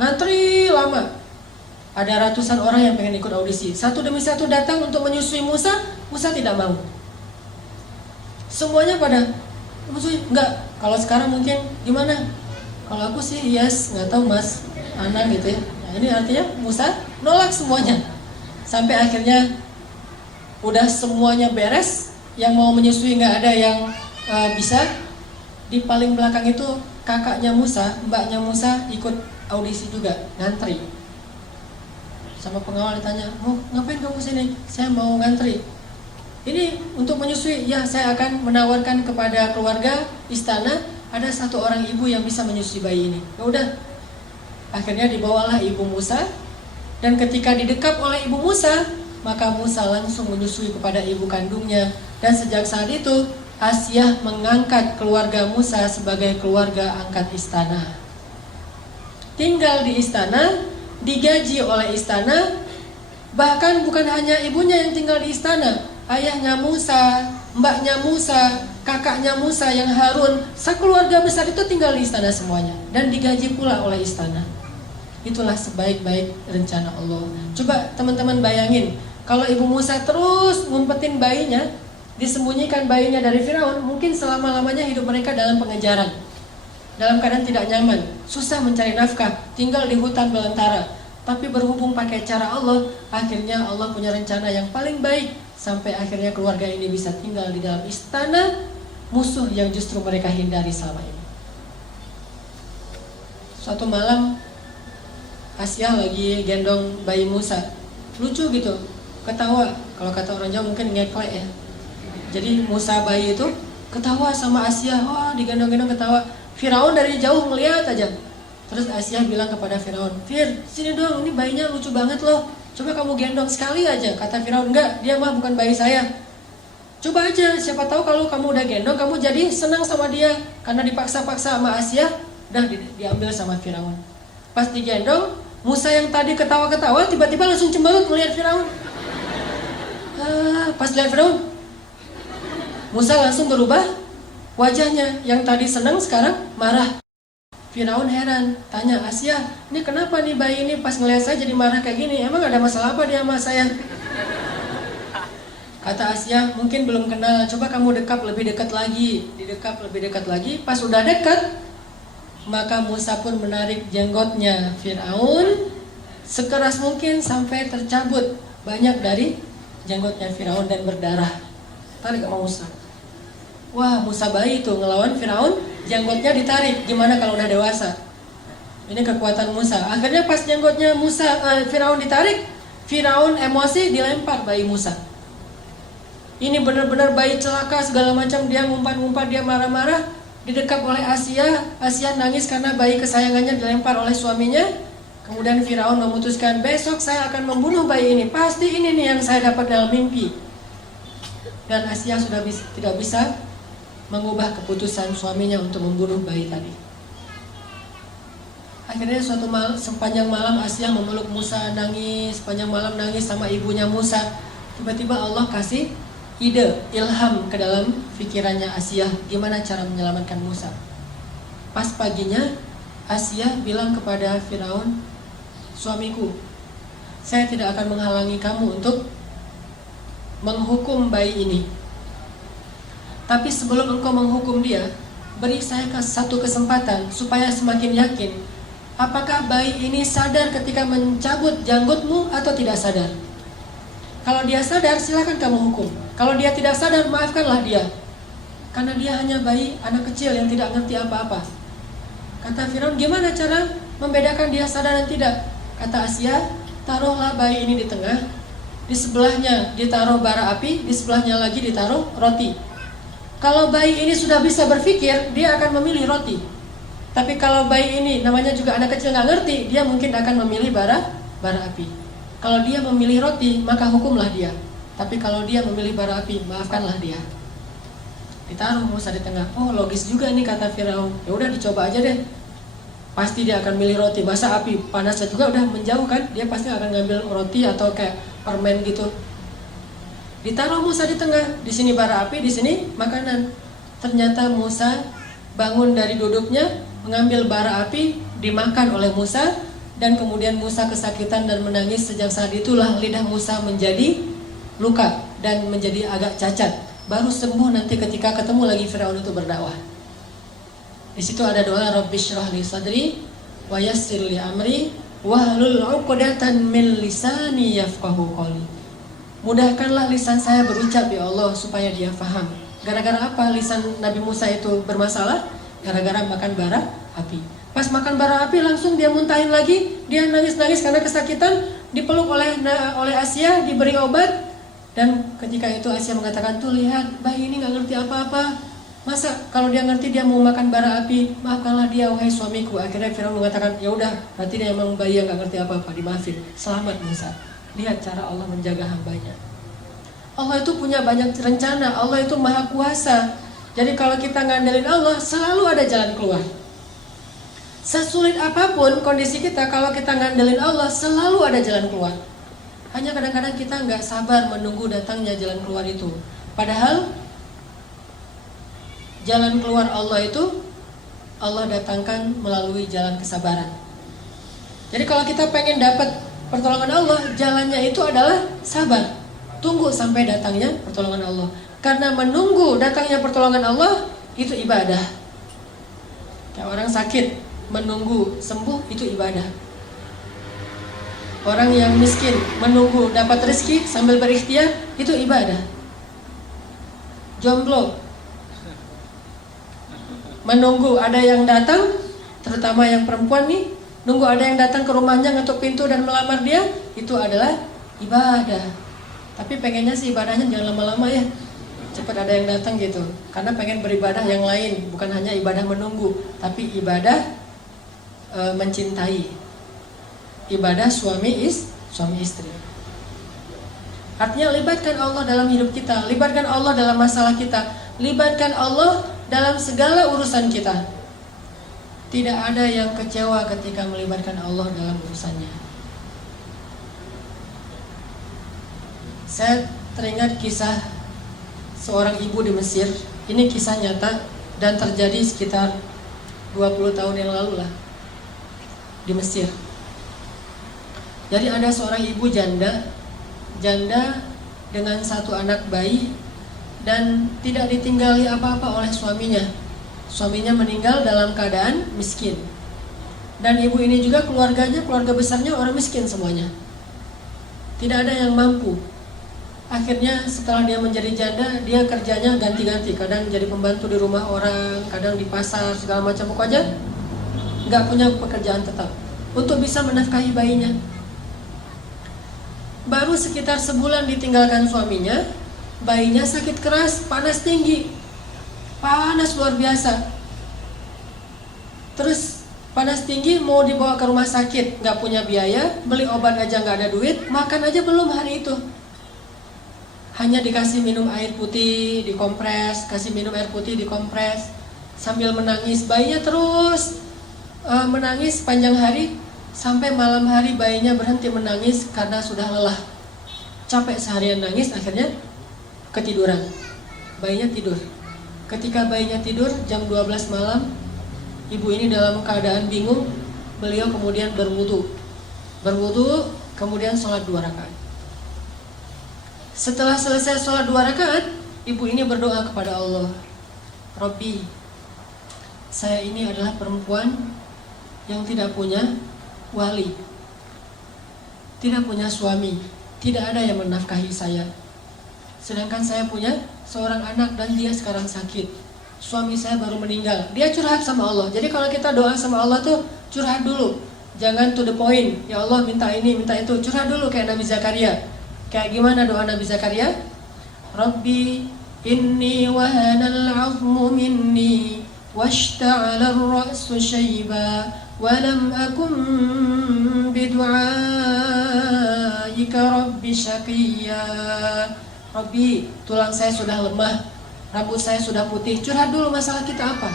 Ngantri lama. Ada ratusan orang yang pengen ikut audisi. Satu demi satu datang untuk menyusui Musa. Musa tidak mau. Semuanya pada menyusui, enggak. Kalau sekarang mungkin gimana? Kalau aku sih yes, nggak tahu mas, anak gitu ya. Nah, ini artinya Musa nolak semuanya. Sampai akhirnya udah semuanya beres, yang mau menyusui nggak ada yang bisa. Di paling belakang itu kakaknya Musa, mbaknya Musa ikut audisi juga, ngantri. Sama pengawal ditanya, mau ngapain kamu sini? Saya mau ngantri. Ini untuk menyusui, ya saya akan menawarkan kepada keluarga istana, ada satu orang ibu yang bisa menyusui bayi ini. Ya udah, akhirnya dibawalah ibu Musa, dan ketika didekap oleh ibu Musa, maka Musa langsung menyusui kepada ibu kandungnya. Dan sejak saat itu, Asyah mengangkat keluarga Musa sebagai keluarga angkat istana. Tinggal di istana, digaji oleh istana, bahkan bukan hanya ibunya yang tinggal di istana, ayahnya Musa, mbaknya Musa, kakaknya Musa yang Harun, sekeluarga besar itu tinggal di istana semuanya dan digaji pula oleh istana. Itulah sebaik-baik rencana Allah. Coba teman-teman bayangin, kalau ibu Musa terus ngumpetin bayinya, disembunyikan bayinya dari Firaun, mungkin selama-lamanya hidup mereka dalam pengejaran, dalam keadaan tidak nyaman, susah mencari nafkah, tinggal di hutan belantara. Tapi berhubung pakai cara Allah, akhirnya Allah punya rencana yang paling baik, sampai akhirnya keluarga ini bisa tinggal di dalam istana musuh yang justru mereka hindari selama ini. Suatu malam Asyah lagi gendong bayi Musa, lucu gitu, ketawa. Kalau kata orang Jawa mungkin ngeklek ya. Jadi Musa bayi itu ketawa sama Asyah, wah digendong-gendong ketawa. Firaun dari jauh ngeliat aja. Terus Asyah bilang kepada Firaun, Fir, sini dong, ini bayinya lucu banget loh, coba kamu gendong sekali aja. Kata Firaun, enggak, dia mah bukan bayi saya. Coba aja, siapa tahu kalau kamu udah gendong, kamu jadi senang sama dia. Karena dipaksa-paksa sama Asyah, udah diambil sama Firaun. Pas digendong, Musa yang tadi ketawa-ketawa tiba-tiba langsung cemberut melihat Firaun. Pas lihat Firaun, Musa langsung berubah wajahnya, yang tadi senang sekarang marah. Firaun heran, tanya Asyah, ini kenapa nih bayi ini pas ngeliat saya jadi marah kayak gini? Emang ada masalah apa dia sama saya? Kata Asyah, mungkin belum kenal, coba kamu dekap lebih dekat lagi. Didekap lebih dekat lagi, pas udah dekat, maka Musa pun menarik jenggotnya Firaun sekeras mungkin sampai tercabut banyak dari jenggotnya Firaun dan berdarah. Tarik sama Musa. Wah, Musa bayi itu ngelawan Firaun, jenggotnya ditarik. Gimana kalau udah dewasa? Ini kekuatan Musa. Akhirnya pas jenggotnya Firaun ditarik, Firaun emosi dilempar bayi Musa. Ini benar-benar bayi celaka segala macam, dia ngumpat-ngumpat, dia marah-marah. Didekap oleh Asyah, Asyah nangis karena bayi kesayangannya dilempar oleh suaminya. Kemudian Firaun memutuskan, besok saya akan membunuh bayi ini. Pasti ini nih yang saya dapat dalam mimpi. Dan Asyah sudah tidak bisa mengubah keputusan suaminya untuk membunuh bayi tadi. Akhirnya sepanjang malam Asyah memeluk Musa, nangis, sepanjang malam nangis sama ibunya Musa. Tiba-tiba Allah kasih ide, ilham ke dalam pikirannya Asyah, gimana cara menyelamatkan Musa. Pas paginya Asyah bilang kepada Firaun, suamiku, saya tidak akan menghalangi kamu untuk menghukum bayi ini. Tapi sebelum engkau menghukum dia, beri saya satu kesempatan supaya semakin yakin, apakah bayi ini sadar ketika mencabut janggutmu atau tidak sadar. Kalau dia sadar, silakan kamu hukum. Kalau dia tidak sadar, maafkanlah dia. Karena dia hanya bayi, anak kecil yang tidak ngerti apa-apa. Kata Firaun, gimana cara membedakan dia sadar dan tidak? Kata Asyah, taruhlah bayi ini di tengah. Di sebelahnya ditaruh bara api, di sebelahnya lagi ditaruh roti. Kalau bayi ini sudah bisa berpikir, dia akan memilih roti. Tapi kalau bayi ini namanya juga anak kecil nggak ngerti, dia mungkin akan memilih bara api. Kalau dia memilih roti, maka hukumlah dia. Tapi kalau dia memilih bara api, maafkanlah dia. Ditaruh Musa di tengah. Oh, logis juga nih kata Firaun. Ya udah dicoba aja deh. Pasti dia akan milih roti. Masa api panasnya juga udah menjauh kan? Dia pasti akan ngambil roti atau kayak permen gitu. Ditaruh Musa di tengah. Di sini bara api, di sini makanan. Ternyata Musa bangun dari duduknya, mengambil bara api, dimakan oleh Musa. Dan kemudian Musa kesakitan dan menangis. Sejak saat itulah lidah Musa menjadi luka dan menjadi agak cacat. Baru sembuh nanti ketika ketemu lagi Firaun itu berdakwah. Di situ ada doa Rabbi shrah li sadri wa yassir li amri wahlul 'uqdatan min lisani yafqahu qawli. Mudahkanlah lisan saya berucap ya Allah supaya dia faham. Gara-gara apa lisan Nabi Musa itu bermasalah? Gara-gara makan bara api. Pas makan bara api langsung dia muntahin lagi, dia nangis-nangis karena kesakitan, dipeluk oleh Asia, diberi obat. Dan ketika itu Asia mengatakan, tuh lihat bayi ini gak ngerti apa-apa. Masa kalau dia ngerti dia mau makan bara api, maafkanlah dia wahai suamiku. Akhirnya Firaun mengatakan, ya udah, berarti dia emang bayi yang gak ngerti apa-apa, dimaafin. Selamat Musa. Lihat cara Allah menjaga hambanya. Allah itu punya banyak rencana, Allah itu maha kuasa. Jadi kalau kita ngandelin Allah, selalu ada jalan keluar. Sesulit apapun kondisi kita, kalau kita ngandelin Allah, selalu ada jalan keluar. Hanya kadang-kadang kita nggak sabar menunggu datangnya jalan keluar itu. Padahal jalan keluar Allah itu Allah datangkan melalui jalan kesabaran. Jadi kalau kita pengen dapat pertolongan Allah, jalannya itu adalah sabar. Tunggu sampai datangnya pertolongan Allah. Karena menunggu datangnya pertolongan Allah itu ibadah. Kayak orang sakit, menunggu sembuh itu ibadah. Orang yang miskin menunggu dapat rezeki sambil berikhtiar itu ibadah. Jomblo menunggu ada yang datang, terutama yang perempuan nih, nunggu ada yang datang ke rumahnya ngetuk pintu dan melamar dia, itu adalah ibadah. Tapi pengennya sih ibadahnya jangan lama-lama ya, cepat ada yang datang gitu. Karena pengen beribadah yang lain, bukan hanya ibadah menunggu, tapi ibadah mencintai, ibadah suami istri. Artinya libatkan Allah dalam hidup kita, libatkan Allah dalam masalah kita, libatkan Allah dalam segala urusan kita. Tidak ada yang kecewa ketika melibatkan Allah dalam urusannya. Saya teringat kisah seorang ibu di Mesir. Ini kisah nyata dan terjadi sekitar 20 tahun yang lalu lah, di Mesir. Jadi ada seorang ibu janda dengan satu anak bayi dan tidak ditinggali apa-apa oleh suaminya. Suaminya meninggal dalam keadaan miskin. Dan ibu ini juga keluarga besarnya orang miskin semuanya. Tidak ada yang mampu. Akhirnya setelah dia menjadi janda, dia kerjanya ganti-ganti. Kadang jadi pembantu di rumah orang, kadang di pasar, segala macam. Pokoknya nggak punya pekerjaan tetap untuk bisa menafkahi bayinya. Baru sekitar sebulan ditinggalkan suaminya, bayinya sakit keras, panas tinggi, panas luar biasa. Terus panas tinggi mau dibawa ke rumah sakit, nggak punya biaya, beli obat aja nggak ada duit, makan aja belum hari itu. Hanya dikasih minum air putih, dikompres, kasih minum air putih, dikompres, sambil menangis. Bayinya terus menangis panjang hari. Sampai malam hari bayinya berhenti menangis karena sudah lelah. Capek seharian nangis, akhirnya ketiduran. Bayinya tidur. Ketika bayinya tidur jam 12 malam, ibu ini dalam keadaan bingung. Beliau kemudian berwudu, kemudian sholat 2 rakaat. Setelah selesai sholat 2 rakaat, ibu ini berdoa kepada Allah, Rabbi, saya ini adalah perempuan yang tidak punya wali, tidak punya suami, tidak ada yang menafkahi saya. Sedangkan saya punya seorang anak dan dia sekarang sakit. Suami saya baru meninggal. Dia curhat sama Allah. Jadi kalau kita doa sama Allah tuh curhat dulu, jangan to the point. Ya Allah minta ini, minta itu. Curhat dulu kayak Nabi Zakaria. Kayak gimana doa Nabi Zakaria? Rabbi inni wahanal 'azmu minni washta'ala ar-ra'su shayba walam akum bidu'aika rabbi syaqiyya. Rabbi, tulang saya sudah lemah, rambut saya sudah putih. Curhat dulu masalah kita apa.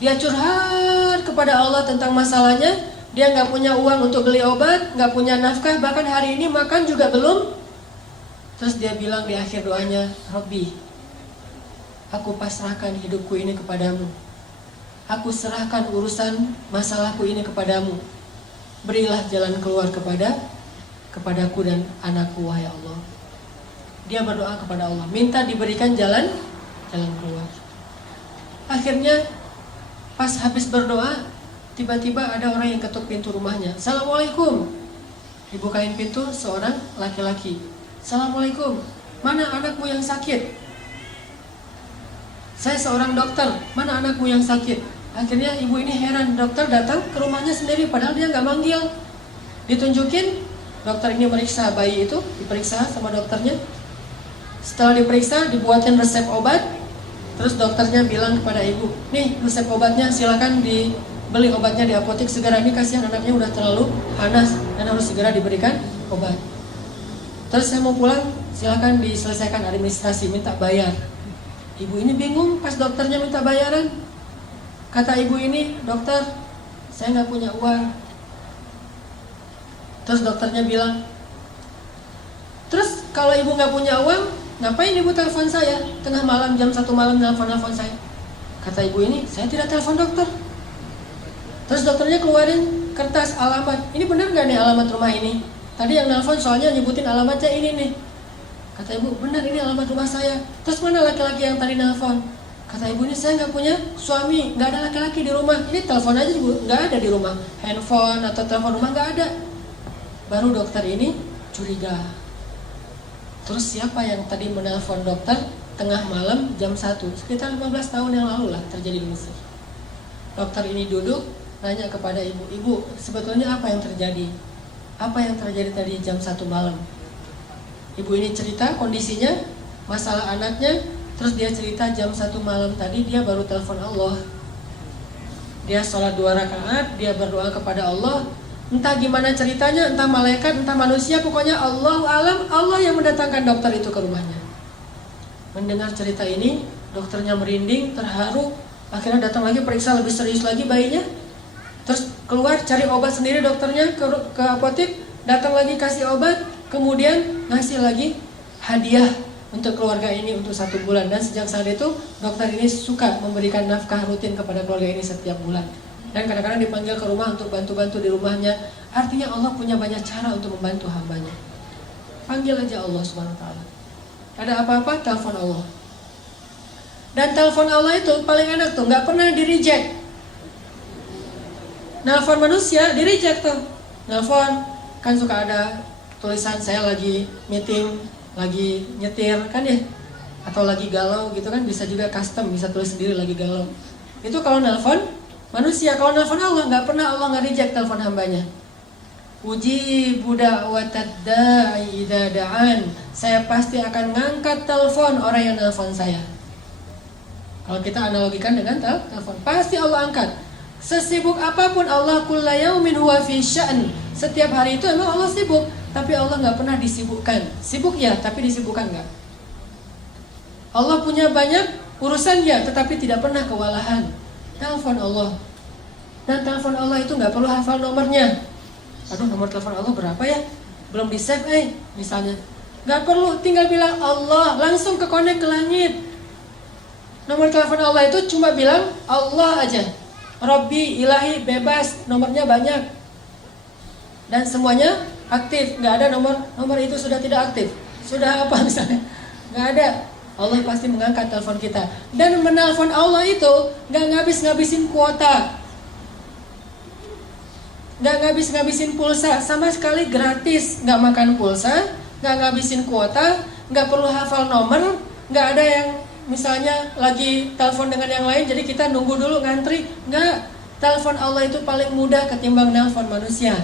Dia curhat kepada Allah tentang masalahnya. Dia gak punya uang untuk beli obat, gak punya nafkah, bahkan hari ini makan juga belum. Terus dia bilang di akhir doanya, Rabbi, aku pasrahkan hidupku ini kepadamu. Aku serahkan urusan masalahku ini kepadamu. Berilah jalan keluar kepadaku dan anakku, wahai Allah. Dia berdoa kepada Allah, minta diberikan jalan keluar. Akhirnya Pas habis berdoa, tiba-tiba ada orang yang ketuk pintu rumahnya. Assalamualaikum. Dibukain pintu seorang laki-laki. Assalamualaikum. Mana anakmu yang sakit? Saya seorang dokter. Mana anakmu yang sakit? Akhirnya ibu ini heran. Dokter datang ke rumahnya sendiri padahal dia nggak manggil. Ditunjukin, dokter ini meriksa bayi itu, diperiksa sama dokternya. Setelah diperiksa, dibuatin resep obat. Terus dokternya bilang kepada ibu, nih resep obatnya, silakan dibeli obatnya di apotek segera. Ini kasihan anaknya udah terlalu panas dan harus segera diberikan obat. Terus saya mau pulang, silakan diselesaikan administrasi, minta bayar. Ibu ini bingung pas dokternya minta bayaran. Kata ibu ini, dokter, saya nggak punya uang. Terus dokternya bilang, terus kalau ibu nggak punya uang, ngapain ibu telepon saya? Tengah malam, jam 1 malam nelfon saya. Kata ibu ini, saya tidak telepon dokter. Terus dokternya keluarin kertas alamat. Ini benar nggak nih alamat rumah ini? Tadi yang nelfon soalnya nyebutin alamatnya ini nih. Kata ibu, benar ini alamat rumah saya. Terus mana laki-laki yang tadi nelfon? Kata ibu ini, saya nggak punya suami, nggak ada laki-laki di rumah. Ini telepon aja nggak ada di rumah. Handphone atau telepon rumah nggak ada. Baru dokter ini curiga. Terus siapa yang tadi menelpon dokter tengah malam jam 1? Sekitar 15 tahun yang lalu lah terjadi di Mesir. Dokter ini duduk, nanya kepada ibu, ibu sebetulnya apa yang terjadi? Apa yang terjadi tadi jam 1 malam? Ibu ini cerita kondisinya, masalah anaknya. Terus dia cerita jam 1 malam tadi dia baru telepon Allah. Dia sholat 2 rakaat, dia berdoa kepada Allah. Entah gimana ceritanya, entah malaikat, entah manusia, pokoknya Allah alam, Allah yang mendatangkan dokter itu ke rumahnya. Mendengar cerita ini, dokternya merinding, terharu. Akhirnya datang lagi periksa lebih serius lagi bayinya. Terus keluar cari obat sendiri dokternya ke apotek, datang lagi kasih obat, kemudian ngasih lagi hadiah untuk keluarga ini untuk 1 bulan. Dan sejak saat itu dokter ini suka memberikan nafkah rutin kepada keluarga ini setiap bulan. Dan kadang-kadang dipanggil ke rumah untuk bantu-bantu di rumahnya. Artinya Allah punya banyak cara untuk membantu hambanya. Panggil aja Allah SWT. Ada apa-apa, telepon Allah. Dan telepon Allah itu paling enak tuh, gak pernah di-reject. Nelfon manusia, di-reject tuh. Nelfon, kan suka ada tulisan saya lagi meeting, lagi nyetir, kan ya? Atau lagi galau gitu kan, bisa juga custom, bisa tulis sendiri lagi galau. Itu kalau nelfon manusia. Kalau nelfon Allah, nggak pernah Allah nggak reject telepon hambanya. Ujibu da'watad da'i idza da'an. Saya pasti akan ngangkat telepon orang yang nelfon saya. Kalau kita analogikan dengan telepon, pasti Allah angkat. Sesibuk apapun Allah, kulla yaumin huwa fi sya'n. Setiap hari itu emang Allah sibuk, tapi Allah nggak pernah disibukkan. Sibuk ya, tapi disibukkan nggak. Allah punya banyak urusan ya, tetapi tidak pernah kewalahan. Telepon Allah. Dan telepon Allah itu nggak perlu hafal nomornya. Aduh, nomor telepon Allah berapa ya? Belum di save misalnya. Nggak perlu, tinggal bilang Allah, langsung ke connect ke langit. Nomor telepon Allah itu cuma bilang Allah aja. Robbi, ilahi, bebas, nomornya banyak. Dan semuanya aktif, nggak ada nomor itu sudah tidak aktif. Sudah apa misalnya? Nggak ada. Allah pasti mengangkat telepon kita. Dan menelpon Allah itu gak ngabis-ngabisin kuota, gak ngabis-ngabisin pulsa, sama sekali gratis. Gak makan pulsa, gak ngabisin kuota, gak perlu hafal nomor. Gak ada yang misalnya lagi telepon dengan yang lain, jadi kita nunggu dulu ngantri. Gak, telepon Allah itu paling mudah ketimbang nelpon manusia.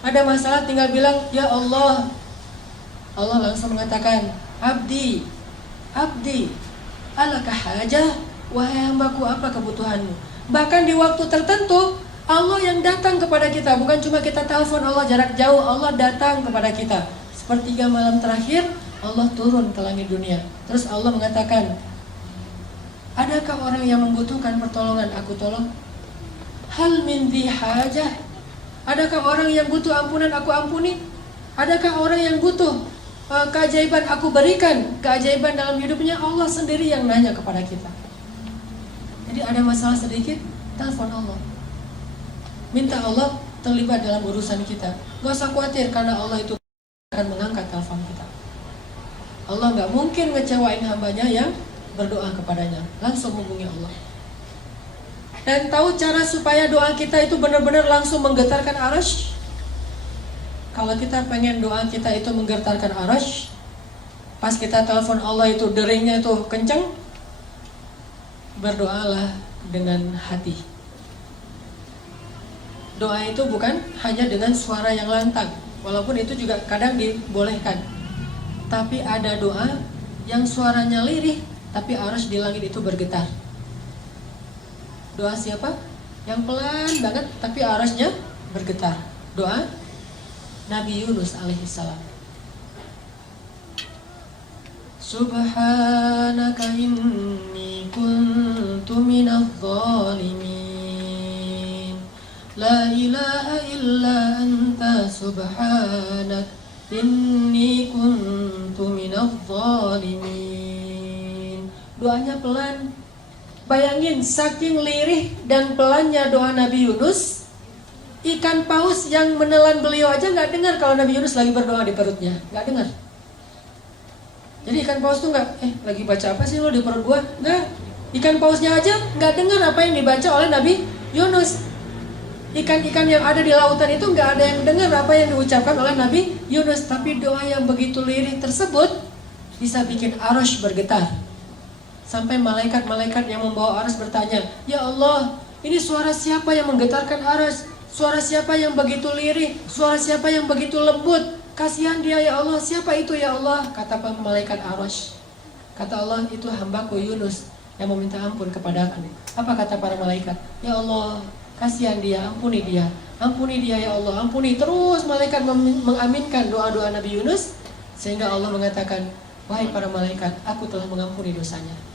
Ada masalah tinggal bilang, ya Allah. Allah langsung mengatakan, Abdi, alakah hajah, wahai hambaku, apa kebutuhanmu? Bahkan di waktu tertentu Allah yang datang kepada kita, bukan cuma kita telepon Allah jarak jauh, Allah datang kepada kita. Sepertiga malam terakhir Allah turun ke langit dunia. Terus Allah mengatakan, adakah orang yang membutuhkan pertolongan, aku tolong? Hal min dhi hajah, adakah orang yang butuh ampunan, aku ampuni? Adakah orang yang butuh keajaiban, aku berikan keajaiban dalam hidupnya? Allah sendiri yang nanya kepada kita. Jadi ada masalah sedikit, telepon Allah. Minta Allah terlibat dalam urusan kita. Gak usah khawatir karena Allah itu akan mengangkat telepon kita. Allah gak mungkin ngecewain hambanya yang berdoa kepadanya. Langsung hubungi Allah. Dan tahu cara supaya doa kita itu benar-benar langsung menggetarkan arasy? Kalau kita pengen doa kita itu menggetarkan arasy, pas kita telepon Allah itu deringnya itu kenceng, berdoalah dengan hati. Doa itu bukan hanya dengan suara yang lantang, walaupun itu juga kadang dibolehkan. Tapi ada doa yang suaranya lirih, tapi arasy di langit itu bergetar. Doa siapa? Yang pelan banget, tapi arasnya bergetar. Doa Nabi Yunus alaihissalam. Subhanaka inni kuntu minadh dhalimin. La ilaha illa anta subhanak inni kuntu minadh dhalimin. Doanya pelan. Bayangin saking lirih dan pelannya doa Nabi Yunus, ikan paus yang menelan beliau aja nggak dengar kalau Nabi Yunus lagi berdoa di perutnya, nggak dengar. Jadi ikan paus tuh nggak, lagi baca apa sih lo di perut gua? Nggak, ikan pausnya aja nggak dengar apa yang dibaca oleh Nabi Yunus. Ikan-ikan yang ada di lautan itu nggak ada yang dengar apa yang diucapkan oleh Nabi Yunus. Tapi doa yang begitu lirih tersebut bisa bikin arasy bergetar. Sampai malaikat-malaikat yang membawa arasy bertanya, "Ya Allah, ini suara siapa yang menggetarkan arasy? Suara siapa yang begitu lirih? Suara siapa yang begitu lembut? Kasihan dia ya Allah, siapa itu ya Allah?" Kata malaikat arasy. Kata Allah, "Itu hambaku Yunus yang meminta ampun kepadaku." Apa kata para malaikat? "Ya Allah, kasihan dia, ampuni dia. Ampuni dia ya Allah, ampuni." Terus malaikat mengaminkan doa-doa Nabi Yunus, sehingga Allah mengatakan, "Wahai para malaikat, aku telah mengampuni dosanya."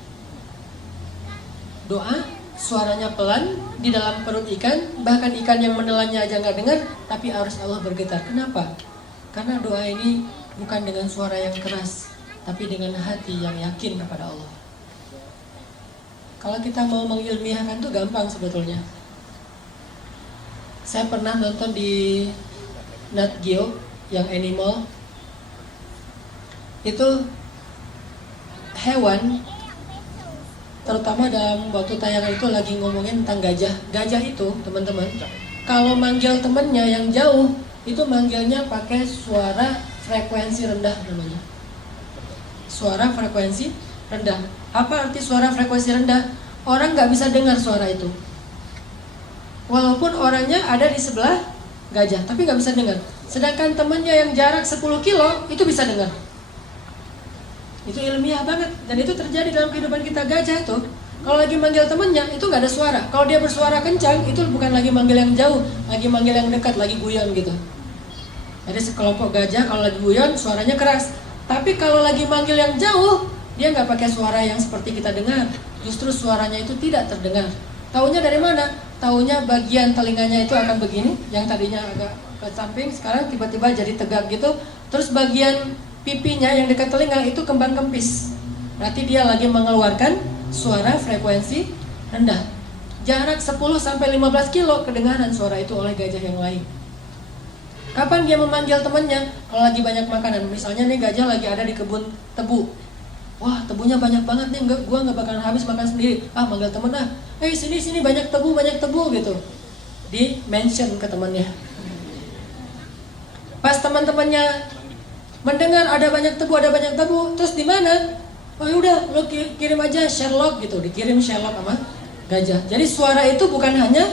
Doa suaranya pelan di dalam perut ikan, bahkan ikan yang menelannya aja nggak dengar, tapi arus Allah bergetar. Kenapa? Karena doa ini bukan dengan suara yang keras, tapi dengan hati yang yakin kepada Allah. Kalau kita mau mengilmiahkan tuh gampang sebetulnya. Saya pernah nonton di Nat Geo yang animal, itu hewan, terutama dalam waktu tayangan itu lagi ngomongin tentang gajah. Gajah itu, teman-teman, kalau manggil temennya yang jauh, itu manggilnya pakai suara frekuensi rendah namanya. Suara frekuensi rendah. Apa arti suara frekuensi rendah? Orang nggak bisa dengar suara itu. Walaupun orangnya ada di sebelah gajah, tapi nggak bisa dengar. Sedangkan temennya yang jarak 10 kilo, itu bisa dengar. Itu ilmiah banget, dan itu terjadi dalam kehidupan kita. Gajah tuh kalau lagi manggil temennya itu nggak ada suara. Kalau dia bersuara kencang, itu bukan lagi manggil yang jauh, lagi manggil yang dekat, lagi guyon gitu. Jadi sekelompok gajah kalau lagi guyon suaranya keras, tapi kalau lagi manggil yang jauh, dia nggak pakai suara yang seperti kita dengar. Justru suaranya itu tidak terdengar. Taunya dari mana? Taunya bagian telinganya itu akan begini, yang tadinya agak ke samping, sekarang tiba-tiba jadi tegak gitu. Terus bagian pipinya yang dekat telinga itu kembang kempis. Berarti dia lagi mengeluarkan suara frekuensi rendah. Jarak 10-15 kilo kedengaran suara itu oleh gajah yang lain. Kapan dia memanggil temannya? Kalau lagi banyak makanan. Misalnya nih gajah lagi ada di kebun tebu. Wah, tebunya banyak banget nih, gua nggak bakalan habis makan sendiri. Manggil temen sini banyak tebu gitu. Di mention ke temannya. Pas teman-temannya mendengar ada banyak tebu, terus di mana? Oh yaudah, lo kirim aja Sherlock gitu, dikirim Sherlock sama gajah. Jadi suara itu bukan hanya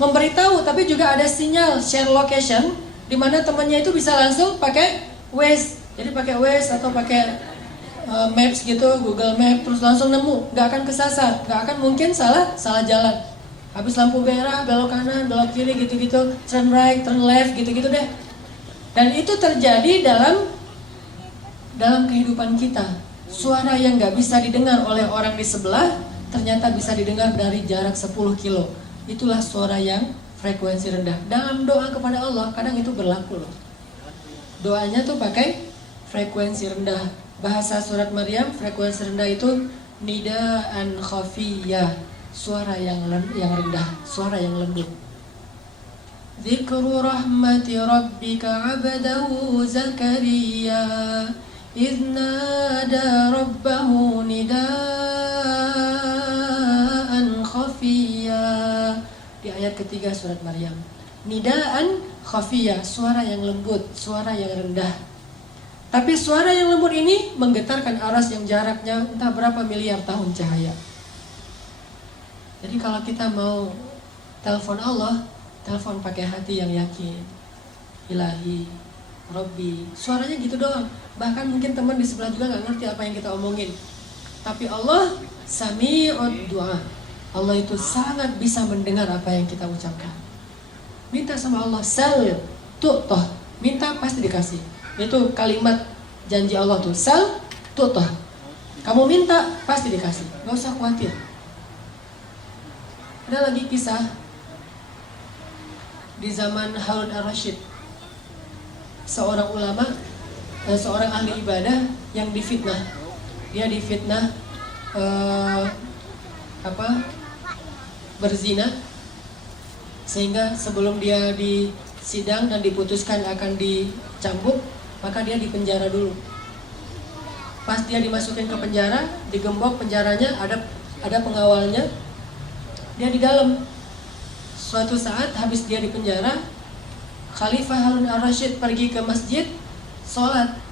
memberitahu, tapi juga ada sinyal share location, di mana temannya itu bisa langsung pakai Waze. Jadi pakai Waze atau pakai Maps gitu, Google Map, terus langsung nemu, nggak akan kesasar, nggak akan mungkin salah jalan. Habis lampu merah, belok kanan, belok kiri gitu-gitu, turn right, turn left gitu-gitu deh. Dan itu terjadi dalam kehidupan kita. Suara yang gak bisa didengar oleh orang di sebelah ternyata bisa didengar dari jarak 10 kilo. Itulah suara yang frekuensi rendah. Dalam doa kepada Allah kadang itu berlaku loh. Doanya tuh pakai frekuensi rendah. Bahasa surat Maryam frekuensi rendah itu nidaan khafiyah, suara yang rendah, suara yang lembut. Dzikru rahmati rabbika 'abdahu Zakaria إذ نادى ربه نداء خفيا ketiga surat Maryam. Nidaan khafiyah, suara yang lembut, suara yang rendah. Tapi suara yang lembut ini menggetarkan aras yang jaraknya entah berapa miliar tahun cahaya. Jadi kalau kita mau telepon Allah, telepon pakai hati yang yakin. Ilahi, Robbi, suaranya gitu doang. Bahkan mungkin teman di sebelah juga nggak ngerti apa yang kita omongin. Tapi Allah Sami'ud du'a. Allah itu sangat bisa mendengar apa yang kita ucapkan. Minta sama Allah, sal tu'toh, minta pasti dikasih. Itu kalimat janji Allah tuh, sal tu'toh. Kamu minta pasti dikasih, gak usah khawatir. Ada lagi kisah di zaman Harun ar-Rasyid, seorang ulama dan seorang ahli ibadah yang difitnah. Dia difitnah berzina, sehingga sebelum dia disidang dan diputuskan akan dicambuk, maka dia dipenjara dulu. Pas dia dimasukin ke penjara, digembok penjaranya, ada pengawalnya, dia di dalam. Suatu saat habis dia di penjara, Khalifah Harun ar-Rasyid pergi ke masjid sholat.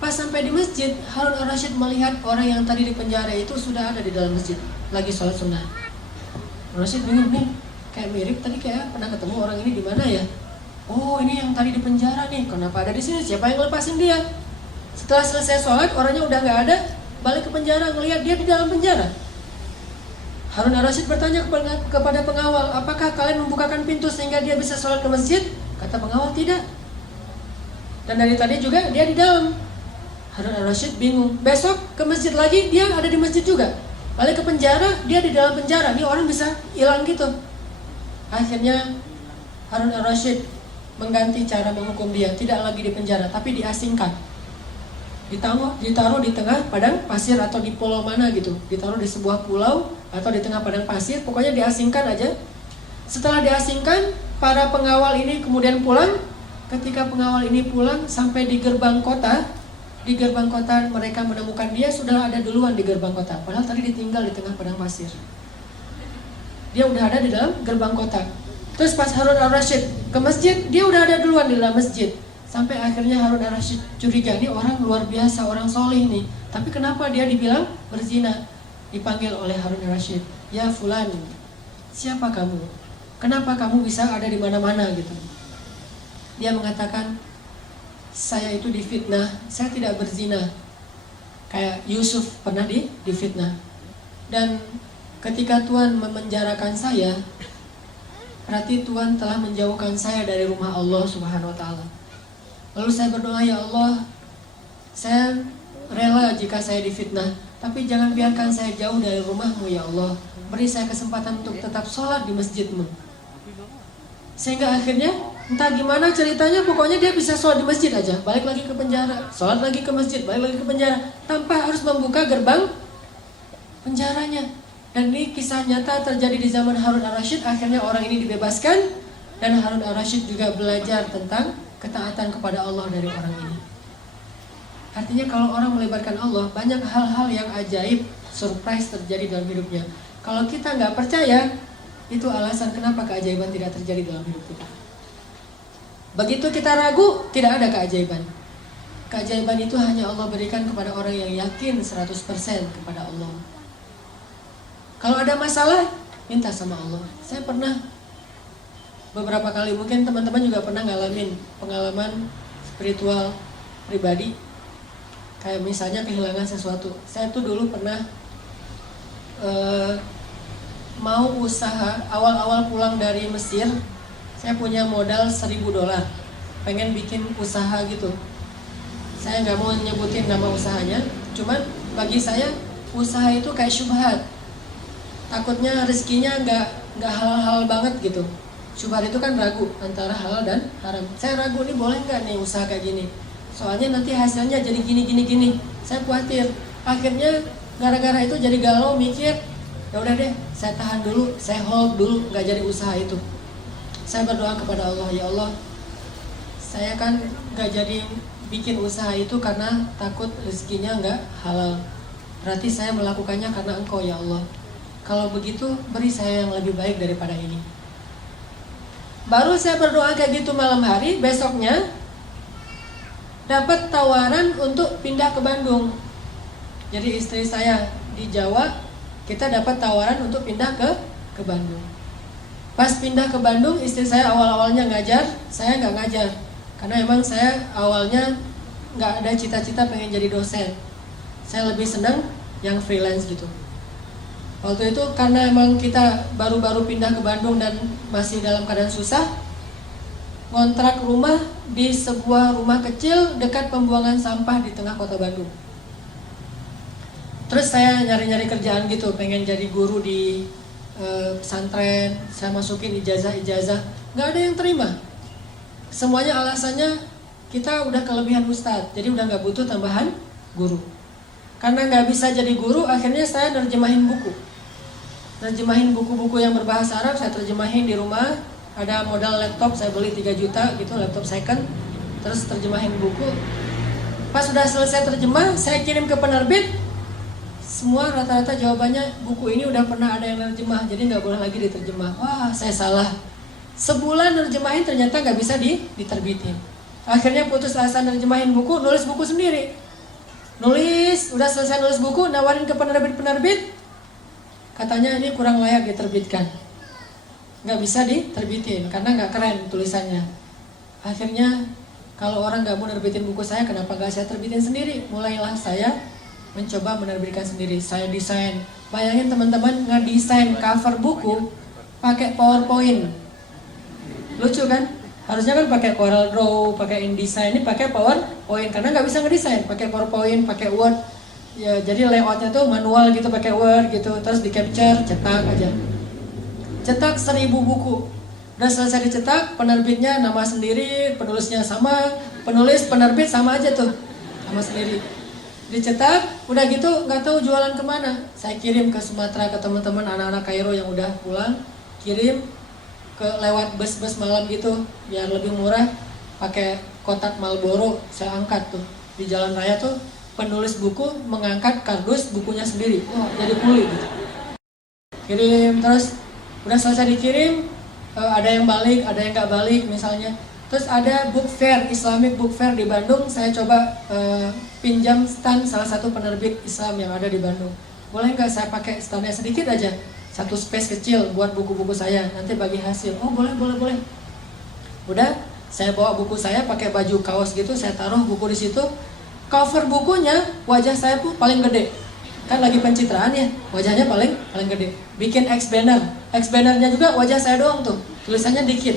Pas sampai di masjid, Harun ar-Rasyid melihat orang yang tadi di penjara itu sudah ada di dalam masjid, lagi sholat sunnah. Ar-Rasyid bingung nih, kayak mirip tadi, kayak pernah ketemu orang ini di mana ya? Oh, ini yang tadi di penjara nih, kenapa ada di sini? Siapa yang lepasin dia? Setelah selesai sholat, orangnya udah nggak ada, balik ke penjara, ngelihat dia di dalam penjara. Harun ar-Rasyid bertanya kepada pengawal, apakah kalian membukakan pintu sehingga dia bisa sholat ke masjid? Kata pengawal, tidak. Dan dari tadi juga dia di dalam. Harun ar-Rasyid bingung. Besok ke masjid lagi, dia ada di masjid juga. Balik ke penjara, dia di dalam penjara. Ini orang bisa hilang gitu. Akhirnya Harun ar-Rasyid mengganti cara menghukum dia. Tidak lagi di penjara, tapi diasingkan. Ditaruh di tengah padang pasir atau di pulau mana gitu. Ditaruh di sebuah pulau atau di tengah padang pasir. Pokoknya diasingkan aja. Setelah diasingkan, para pengawal ini kemudian pulang. Ketika pengawal ini pulang sampai di gerbang kota, mereka menemukan dia sudah ada duluan di gerbang kota. Padahal tadi ditinggal di tengah padang pasir. Dia udah ada di dalam gerbang kota. Terus pas Harun ar-Rasyid ke masjid, dia udah ada duluan di dalam masjid. Sampai akhirnya Harun ar-Rasyid curiga, ini orang luar biasa, orang soleh nih. Tapi kenapa dia dibilang berzina? Dipanggil oleh Harun ar-Rasyid, ya fulan, siapa kamu? Kenapa kamu bisa ada di mana-mana gitu? Dia mengatakan, saya itu difitnah, saya tidak berzina. Kayak Yusuf pernah difitnah. Dan ketika Tuhan memenjarakan saya, berarti Tuhan telah menjauhkan saya dari rumah Allah Subhanahu wa Ta'ala. Lalu saya berdoa, ya Allah, saya rela jika saya difitnah, tapi jangan biarkan saya jauh dari rumah-Mu ya Allah. Beri saya kesempatan untuk tetap sholat di masjid-Mu. Sehingga akhirnya entah gimana ceritanya, pokoknya dia bisa sholat di masjid aja. Balik lagi ke penjara, sholat lagi ke masjid, balik lagi ke penjara, tanpa harus membuka gerbang penjaranya. Dan ini kisah nyata terjadi di zaman Harun ar-Rasyid. Akhirnya orang ini dibebaskan, dan Harun ar-Rasyid juga belajar tentang ketaatan kepada Allah dari orang ini. Artinya kalau orang melebarkan Allah, banyak hal-hal yang ajaib, surprise terjadi dalam hidupnya. Kalau kita nggak percaya, itu alasan kenapa keajaiban tidak terjadi dalam hidup kita. Begitu kita ragu, tidak ada keajaiban. Keajaiban itu hanya Allah berikan kepada orang yang yakin 100% kepada Allah. Kalau ada masalah, minta sama Allah. Saya pernah beberapa kali, mungkin teman-teman juga pernah ngalamin pengalaman spiritual pribadi. Kayak misalnya kehilangan sesuatu. Saya tuh dulu pernah mau usaha, awal-awal pulang dari Mesir, saya punya modal $1.000, pengen bikin usaha gitu. Saya nggak mau nyebutin nama usahanya, cuman bagi saya usaha itu kayak syubhat. Takutnya rezekinya nggak halal banget gitu. Syubhat itu kan ragu antara halal dan haram. Saya ragu nih, boleh nggak nih usaha kayak gini? Soalnya nanti hasilnya jadi gini. Saya khawatir. Akhirnya gara-gara itu jadi galau, mikir, ya udah deh, saya tahan dulu, saya hold dulu, nggak jadi usaha itu. Saya berdoa kepada Allah, ya Allah, saya kan nggak jadi bikin usaha itu karena takut rezekinya nggak halal. Berarti saya melakukannya karena Engkau ya Allah. Kalau begitu, beri saya yang lebih baik daripada ini. Baru saya berdoa kayak gitu malam hari, besoknya dapat tawaran untuk pindah ke Bandung. Jadi istri saya di Jawa, kita dapat tawaran untuk pindah ke Bandung. Pas pindah ke Bandung, istri saya awal-awalnya ngajar, saya nggak ngajar. Karena emang saya awalnya nggak ada cita-cita pengen jadi dosen. Saya lebih senang yang freelance gitu. Waktu itu karena emang kita baru-baru pindah ke Bandung dan masih dalam keadaan susah, ngontrak rumah di sebuah rumah kecil dekat pembuangan sampah di tengah kota Bandung. Terus saya nyari-nyari kerjaan gitu, pengen jadi guru di pesantren, saya masukin ijazah-ijazah, nggak ada yang terima. Semuanya alasannya kita udah kelebihan ustadz, jadi udah nggak butuh tambahan guru. Karena nggak bisa jadi guru, akhirnya saya nerjemahin buku. Nerjemahin buku-buku yang berbahasa Arab, saya terjemahin di rumah. Ada modal laptop, saya beli 3 juta gitu, laptop second. Terus terjemahin buku. Pas sudah selesai terjemah, saya kirim ke penerbit. Semua rata-rata jawabannya, buku ini udah pernah ada yang nerjemah, jadi nggak boleh lagi diterjemah. Wah, saya salah. Sebulan nerjemahin ternyata nggak bisa diterbitin. Akhirnya putus asa nerjemahin buku, nulis buku sendiri. Nulis, udah selesai nulis buku, nawarin ke penerbit-penerbit. Katanya ini kurang layak diterbitkan, nggak bisa diterbitin karena nggak keren tulisannya. Akhirnya kalau orang nggak mau nerbitin buku saya, kenapa nggak saya terbitin sendiri? Mulailah saya mencoba menerbitkan sendiri. Saya desain. Bayangin teman-teman, ngedesain cover buku pakai PowerPoint. Lucu kan? Harusnya kan pakai Corel Draw, pakai InDesign, ini pakai PowerPoint karena nggak bisa ngedesain. Pakai PowerPoint, pakai Word. Ya, jadi layoutnya tuh manual gitu, pakai Word gitu, terus di capture, cetak aja. Cetak 1000 buku. Udah selesai dicetak, penerbitnya nama sendiri, penulisnya sama, penulis penerbit sama aja tuh, sama sendiri. Dicetak, udah gitu nggak tahu jualan kemana. Saya kirim ke Sumatera ke teman-teman anak-anak Kairo yang udah pulang, kirim ke lewat bus-bus malam gitu, biar lebih murah. Pakai kotak Marlboro, saya angkat tuh di jalan raya tuh. Penulis buku mengangkat kardus bukunya sendiri, wah jadi kuli gitu. Kirim terus, udah selesai dikirim, ada yang balik, ada yang nggak balik misalnya. Terus ada book fair, Islamic book fair di Bandung, saya coba pinjam stand salah satu penerbit Islam yang ada di Bandung. Boleh nggak saya pakai standnya sedikit aja, satu space kecil buat buku-buku saya, nanti bagi hasil. Oh boleh. Udah, saya bawa buku saya pakai baju kaos gitu, saya taruh buku di situ. Cover bukunya wajah saya tuh paling gede, kan lagi pencitraan ya, wajahnya paling gede. Bikin X bannernya juga wajah saya doang tuh, tulisannya dikit.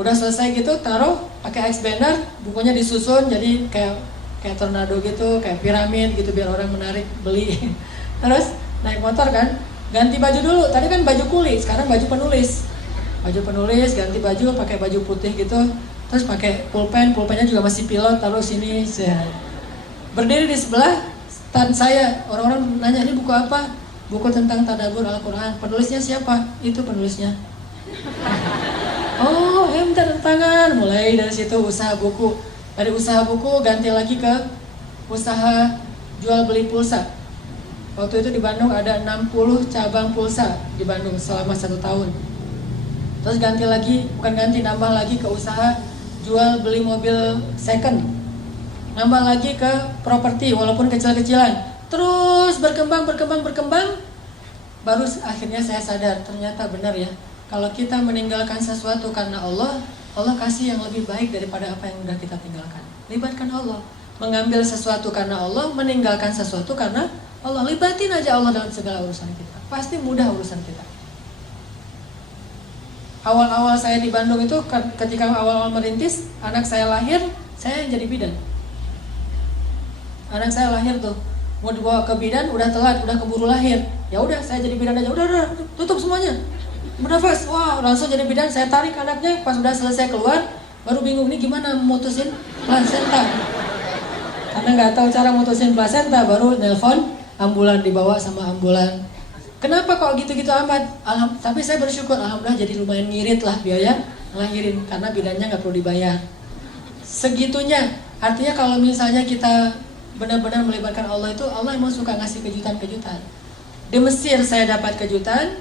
Udah selesai gitu, taruh pakai X banner, bukunya disusun jadi kayak tornado gitu, kayak piramid gitu biar orang menarik beli. Terus naik motor kan, ganti baju dulu. Tadi kan baju kuli, sekarang baju penulis. Baju penulis, ganti baju pakai baju putih gitu. Terus pakai pulpennya juga masih pilot, taruh sini. Saya berdiri di sebelah stand saya, orang-orang nanya ini buku apa? Buku tentang tadabbur Al-Quran. Penulisnya siapa? Itu penulisnya. Oh, minta tangan. Mulai dari situ usaha buku. Dari usaha buku ganti lagi ke usaha jual beli pulsa. Waktu itu di Bandung ada 60 cabang pulsa di Bandung selama 1 tahun. Terus ganti lagi, nambah lagi ke usaha jual beli mobil second, nambah lagi ke properti walaupun kecil-kecilan, terus berkembang, baru akhirnya saya sadar ternyata benar ya, kalau kita meninggalkan sesuatu karena Allah kasih yang lebih baik daripada apa yang udah kita tinggalkan. Libatkan Allah, mengambil sesuatu karena Allah, meninggalkan sesuatu karena Allah. Libatin aja Allah dalam segala urusan kita, pasti mudah urusan kita. Awal-awal saya di Bandung itu, ketika awal-awal merintis, anak saya lahir, saya yang jadi bidan. Anak saya lahir tuh, mau dibawa ke bidan, udah telat, udah keburu lahir. Ya udah, saya jadi bidan aja, udah, tutup semuanya. Bernafas, wah langsung jadi bidan, saya tarik anaknya, pas udah selesai keluar, baru bingung nih gimana mutusin plasenta. Karena nggak tahu cara mutusin plasenta, baru nelpon ambulan, dibawa sama ambulan. Kenapa kok gitu-gitu amat? Tapi saya bersyukur, alhamdulillah jadi lumayan ngirit lah biaya ngelahirin, karena bidannya nggak perlu dibayar. Segitunya, artinya kalau misalnya kita benar-benar melibatkan Allah itu, Allah emang suka ngasih kejutan-kejutan. Di Mesir saya dapat kejutan,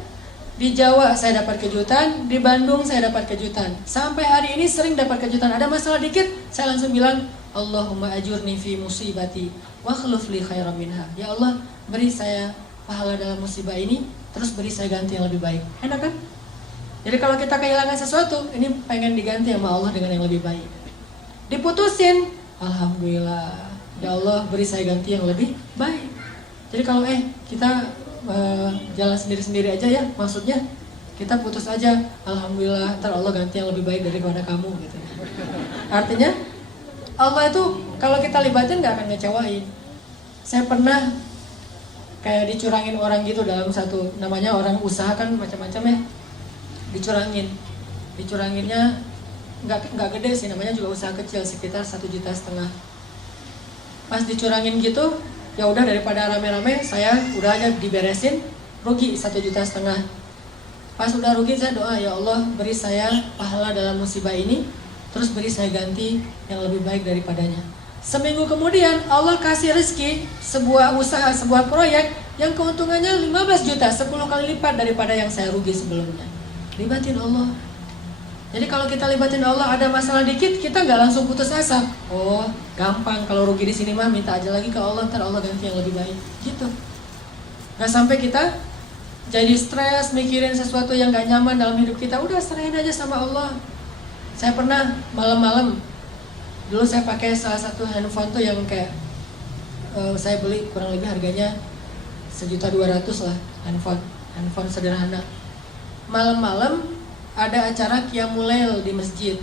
Di Jawa saya dapat kejutan, di Bandung saya dapat kejutan. Sampai hari ini sering dapat kejutan. Ada masalah dikit, saya langsung bilang, Allahumma ajurni fi musibati wa khluf li khairan minha. Ya Allah, beri saya pahala dalam musibah ini, terus beri saya ganti yang lebih baik. Enak kan? Jadi kalau kita kehilangan sesuatu, ini pengen diganti sama Allah dengan yang lebih baik. Diputusin, alhamdulillah, ya Allah beri saya ganti yang lebih baik. Jadi kalau kita jalan sendiri-sendiri aja ya, maksudnya kita putus aja, alhamdulillah ntar Allah ganti yang lebih baik daripada kamu gitu. Artinya Allah itu kalau kita libatin gak akan ngecewain. Saya pernah kayak dicurangin orang gitu dalam satu, namanya orang usaha kan macam-macam ya, dicuranginnya nggak gede sih, namanya juga usaha kecil, sekitar 1,5 juta. Pas dicurangin gitu, ya udah daripada rame-rame, saya udah aja diberesin, rugi 1,5 juta. Pas udah rugi saya doa, ya Allah beri saya pahala dalam musibah ini, terus beri saya ganti yang lebih baik daripadanya. Seminggu kemudian Allah kasih rezeki, sebuah usaha, sebuah proyek yang keuntungannya 15 juta, 10 kali lipat daripada yang saya rugi sebelumnya. Libatin Allah. Jadi kalau kita libatin Allah, ada masalah dikit, kita nggak langsung putus asa. Oh, gampang, kalau rugi di sini mah minta aja lagi ke Allah, ntar Allah ganti yang lebih baik. Gitu. Nggak sampai kita jadi stres mikirin sesuatu yang nggak nyaman dalam hidup kita. Udah serahin aja sama Allah. Saya pernah malam-malam, dulu saya pakai salah satu handphone tuh yang kayak saya beli kurang lebih harganya 1.200.000 lah, handphone sederhana. Malam-malam ada acara Qiyamul Lail di masjid,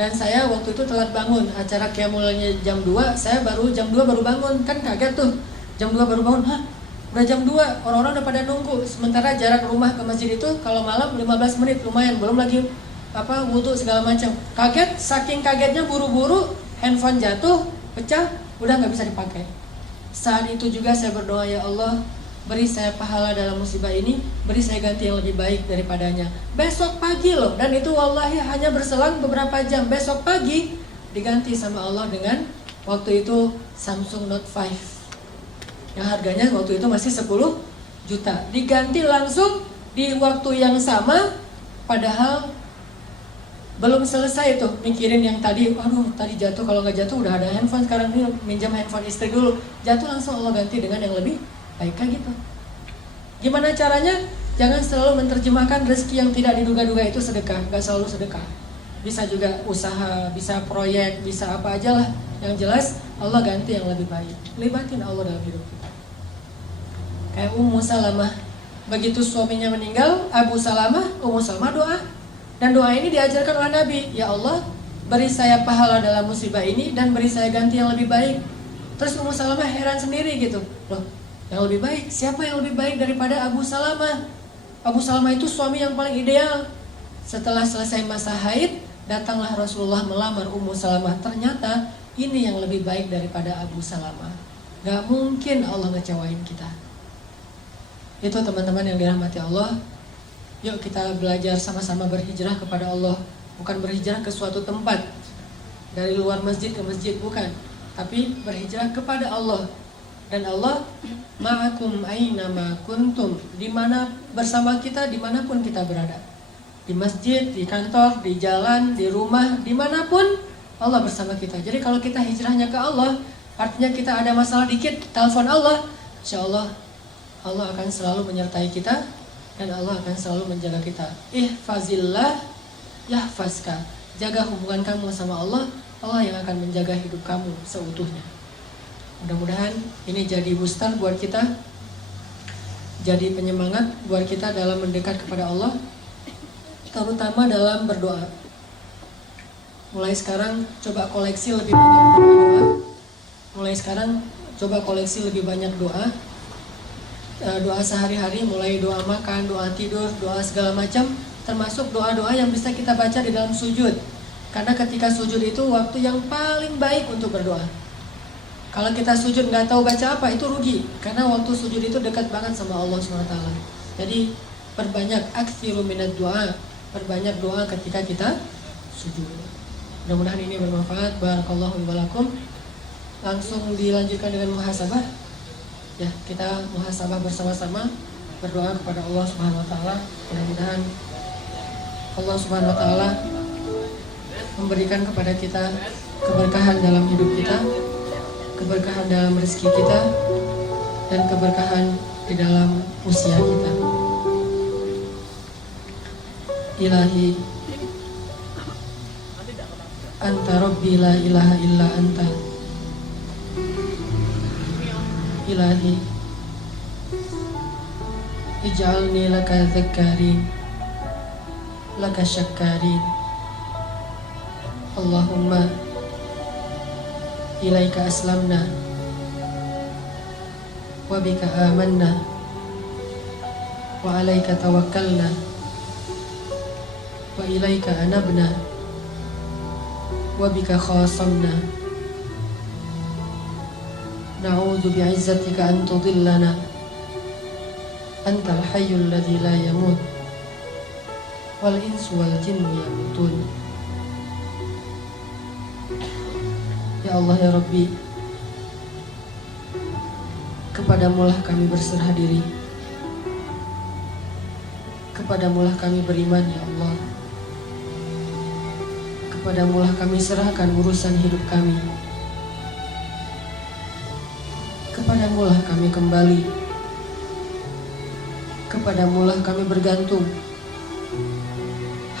dan saya waktu itu telat bangun. Acara Qiyamul Lailnya jam 2, saya jam 2 baru bangun. Kan kaget tuh, jam 2 baru bangun, hah udah jam 2, orang-orang udah pada nunggu. Sementara jarak rumah ke masjid itu kalau malam 15 menit, lumayan, belum lagi wudhu segala macam. Kaget, saking kagetnya buru-buru handphone jatuh, pecah, udah nggak bisa dipakai. Saat itu juga saya berdoa, ya Allah beri saya pahala dalam musibah ini, beri saya ganti yang lebih baik daripadanya. Besok pagi loh, dan itu wallahi hanya berselang beberapa jam. Besok pagi diganti sama Allah dengan waktu itu Samsung Note 5 yang harganya waktu itu masih 10 juta. Diganti langsung di waktu yang sama, padahal belum selesai tuh mikirin yang tadi, aduh tadi jatuh, kalau nggak jatuh udah ada handphone, sekarang ini minjam handphone istri dulu. Jatuh langsung Allah ganti dengan yang lebih baik, kan gitu. Gimana caranya? Jangan selalu menerjemahkan rezeki yang tidak diduga-duga itu sedekah. Gak selalu sedekah. Bisa juga usaha, bisa proyek, bisa apa aja lah. Yang jelas Allah ganti yang lebih baik. Libatin Allah dalam hidup kita. Kayak Ummu Salamah, begitu suaminya meninggal, Abu Salamah, Ummu Salamah doa. Dan doa ini diajarkan oleh Nabi. Ya Allah, beri saya pahala dalam musibah ini dan beri saya ganti yang lebih baik. Terus Ummu Salamah heran sendiri gitu. Loh, yang lebih baik? Siapa yang lebih baik daripada Abu Salamah? Abu Salamah itu suami yang paling ideal. Setelah selesai masa haid, datanglah Rasulullah melamar Ummu Salamah. Ternyata ini yang lebih baik daripada Abu Salamah. Gak mungkin Allah ngecewain kita. Itu teman-teman yang dirahmati Allah. Yuk kita belajar sama-sama berhijrah kepada Allah. Bukan berhijrah ke suatu tempat, dari luar masjid ke masjid, bukan. Tapi berhijrah kepada Allah. Dan Allah ma'akum aina ma kuntum, dimana bersama kita dimanapun kita berada. Di masjid, di kantor, di jalan, di rumah, dimanapun Allah bersama kita. Jadi kalau kita hijrahnya ke Allah, artinya kita ada masalah dikit, telepon Allah, insya Allah Allah akan selalu menyertai kita, dan Allah akan selalu menjaga kita. Ihfazillah yahfazka. Jaga hubungan kamu sama Allah, Allah yang akan menjaga hidup kamu seutuhnya. Mudah-mudahan ini jadi booster buat kita, jadi penyemangat buat kita dalam mendekat kepada Allah, terutama dalam berdoa. Mulai sekarang coba koleksi lebih banyak doa. Mulai sekarang coba koleksi lebih banyak doa. Doa sehari-hari, mulai doa makan, doa tidur, doa segala macam, termasuk doa-doa yang bisa kita baca di dalam sujud. Karena ketika sujud itu waktu yang paling baik untuk berdoa. Kalau kita sujud nggak tahu baca apa, itu rugi. Karena waktu sujud itu dekat banget sama Allah SWT. Jadi perbanyak aktsiru minad doa, perbanyak doa ketika kita sujud. Mudah-mudahan ini bermanfaat. Barakallahu wa lakum. Langsung dilanjutkan dengan muhasabah. Ya, kita muhasabah bersama-sama. berdoa kepada Allah Subhanahu wa taala, mudah-mudahan Allah Subhanahu wa taala memberikan kepada kita keberkahan dalam hidup kita, keberkahan dalam rezeki kita, dan keberkahan di dalam usia kita. Ilahi Anta Rabbi la ilaha illa Anta. Ilahi Ij'alni laka dzakkarin laka syakkarin. Allahumma ilaika aslamna wa bika amanna wa alaika tawakkalna wa ilaika anabna wa bika khasamna. Na'udzu bi'izzatika an tudillana antal hayyul ladzi la yamut wal insu wal jinnu yamutun. Ya Allah ya Rabbi, kepadamulah kami berserah diri, kepadamulah kami beriman ya Allah, kepadamulah kami serahkan urusan hidup kami, kepadamulah kami kembali, kepadamulah kami bergantung,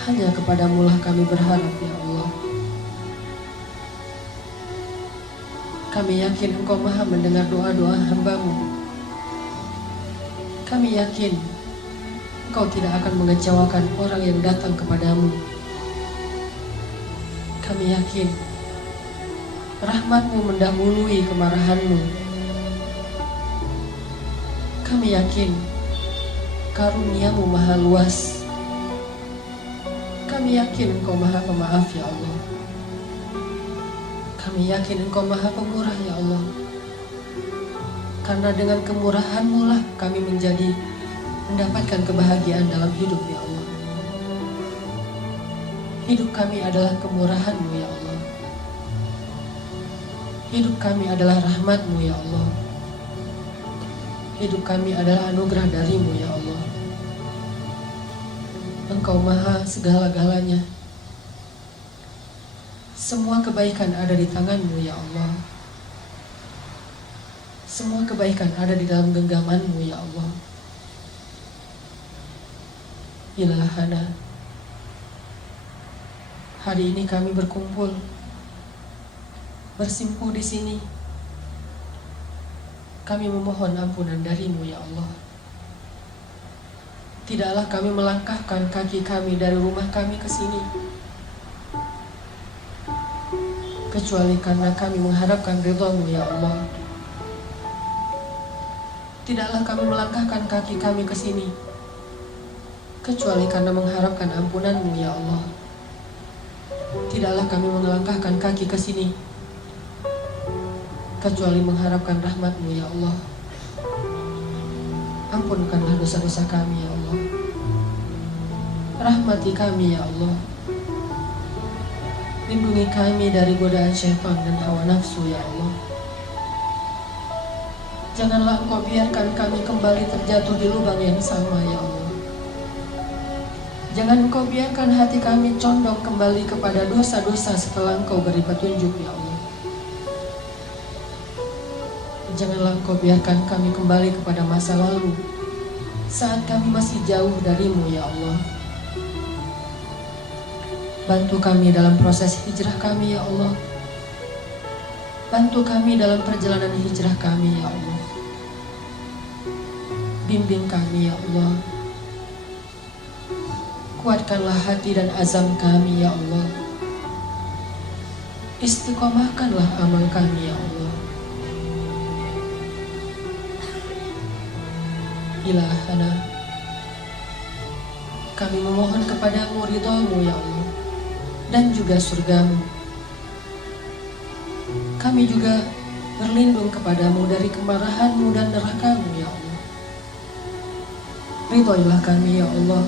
hanya kepadamulah kami berharap ya Allah. Kami yakin Engkau maha mendengar doa-doa hamba-Mu. Kami yakin Engkau tidak akan mengecewakan orang yang datang kepadamu. Kami yakin rahmat-Mu mendahului kemarahan-Mu. Kami yakin karunia-Mu maha luas. Kami yakin Engkau maha pemaaf ya Allah. Kami yakin Engkau maha pemurah ya Allah. Karena dengan kemurahan-Mu lah kami mendapatkan kebahagiaan dalam hidup ya Allah. Hidup kami adalah kemurahan-Mu ya Allah. Hidup kami adalah rahmat-Mu ya Allah. Hidup kami adalah anugerah dari-Mu ya Allah. Engkau maha segala-galanya. Semua kebaikan ada di tangan-Mu ya Allah. Semua kebaikan ada di dalam genggaman-Mu ya Allah. Ilahana, hari ini kami berkumpul, bersimpuh di sini. Kami memohon ampunan dari-Mu ya Allah. Tidaklah kami melangkahkan kaki kami dari rumah kami ke sini kecuali karena kami mengharapkan ridha-Mu ya Allah. Tidaklah kami melangkahkan kaki kami ke sini kecuali karena mengharapkan ampunan-Mu ya Allah. Tidaklah kami melangkahkan kaki ke sini kecuali mengharapkan rahmat-Mu ya Allah. Ampunkanlah dosa-dosa kami ya Allah. Rahmati kami ya Allah. Lindungi kami dari godaan syaitan dan hawa nafsu ya Allah. Janganlah Engkau biarkan kami kembali terjatuh di lubang yang sama ya Allah. Jangan Engkau biarkan hati kami condong kembali kepada dosa-dosa setelah Engkau beri petunjuk ya Allah. Janganlah Engkau biarkan kami kembali kepada masa lalu saat kami masih jauh dari-Mu ya Allah. Bantu kami dalam proses hijrah kami ya Allah. Bantu kami dalam perjalanan hijrah kami ya Allah. Bimbing kami ya Allah. Kuatkanlah hati dan azam kami ya Allah. Istiqomahkanlah amal kami ya Allah. Ilahana, kami memohon kepadamu ridha-Mu ya Allah, dan juga surga-Mu. Kami juga berlindung kepadamu dari kemarahan-Mu dan neraka-Mu ya Allah. Ridhoilah kami ya Allah.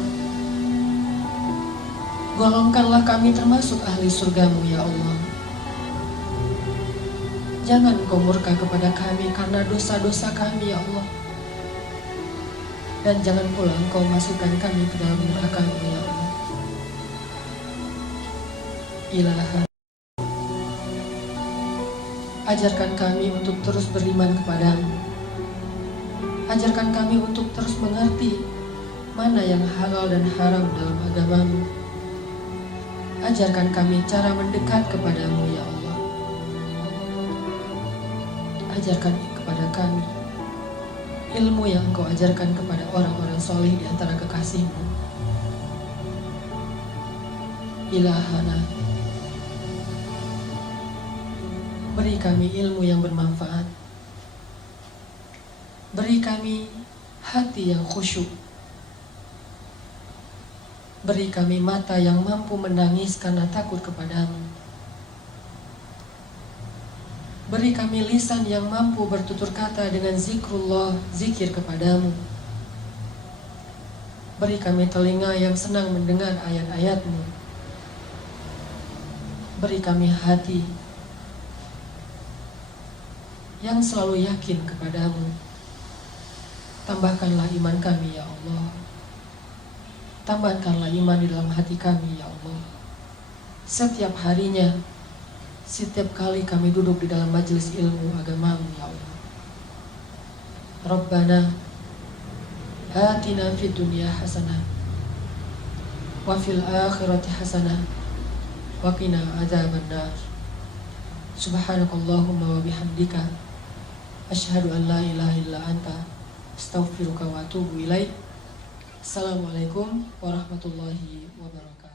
Golongkanlah kami termasuk ahli surga-Mu ya Allah. Jangan Engkau murka kepada kami karena dosa-dosa kami ya Allah. dan jangan pula Engkau masukkan kami ke dalam neraka-Mu ya Allah. Ilaha, ajarkan kami untuk terus beriman kepadamu. Ajarkan kami untuk terus mengerti mana yang halal dan haram dalam agamamu. Ajarkan kami cara mendekat kepadamu ya Allah. Ajarkan kepada kami ilmu yang Engkau ajarkan kepada orang-orang soleh di antara kekasih-Mu. Ilahana, beri kami ilmu yang bermanfaat. Beri kami hati yang khusyuk. Beri kami mata yang mampu menangis karena takut kepadamu. Beri kami lisan yang mampu bertutur kata dengan zikrullah, zikir kepadamu. Beri kami telinga yang senang mendengar ayat-ayat-Mu. Beri kami hati yang selalu yakin kepadamu. Tambahkanlah iman kami ya Allah. Tambahkanlah iman di dalam hati kami ya Allah. Setiap harinya, setiap kali kami duduk di dalam majelis ilmu agamamu ya Allah. Rabbana atina fid dunya hasanah wa fil akhirati hasanah wa qina adzabannar. Subhanakallahumma wa bihamdika asyhadu an la ilaha illa anta astaghfiruka wa atubu ilaik. Assalamualaikum warahmatullahi wabarakatuh.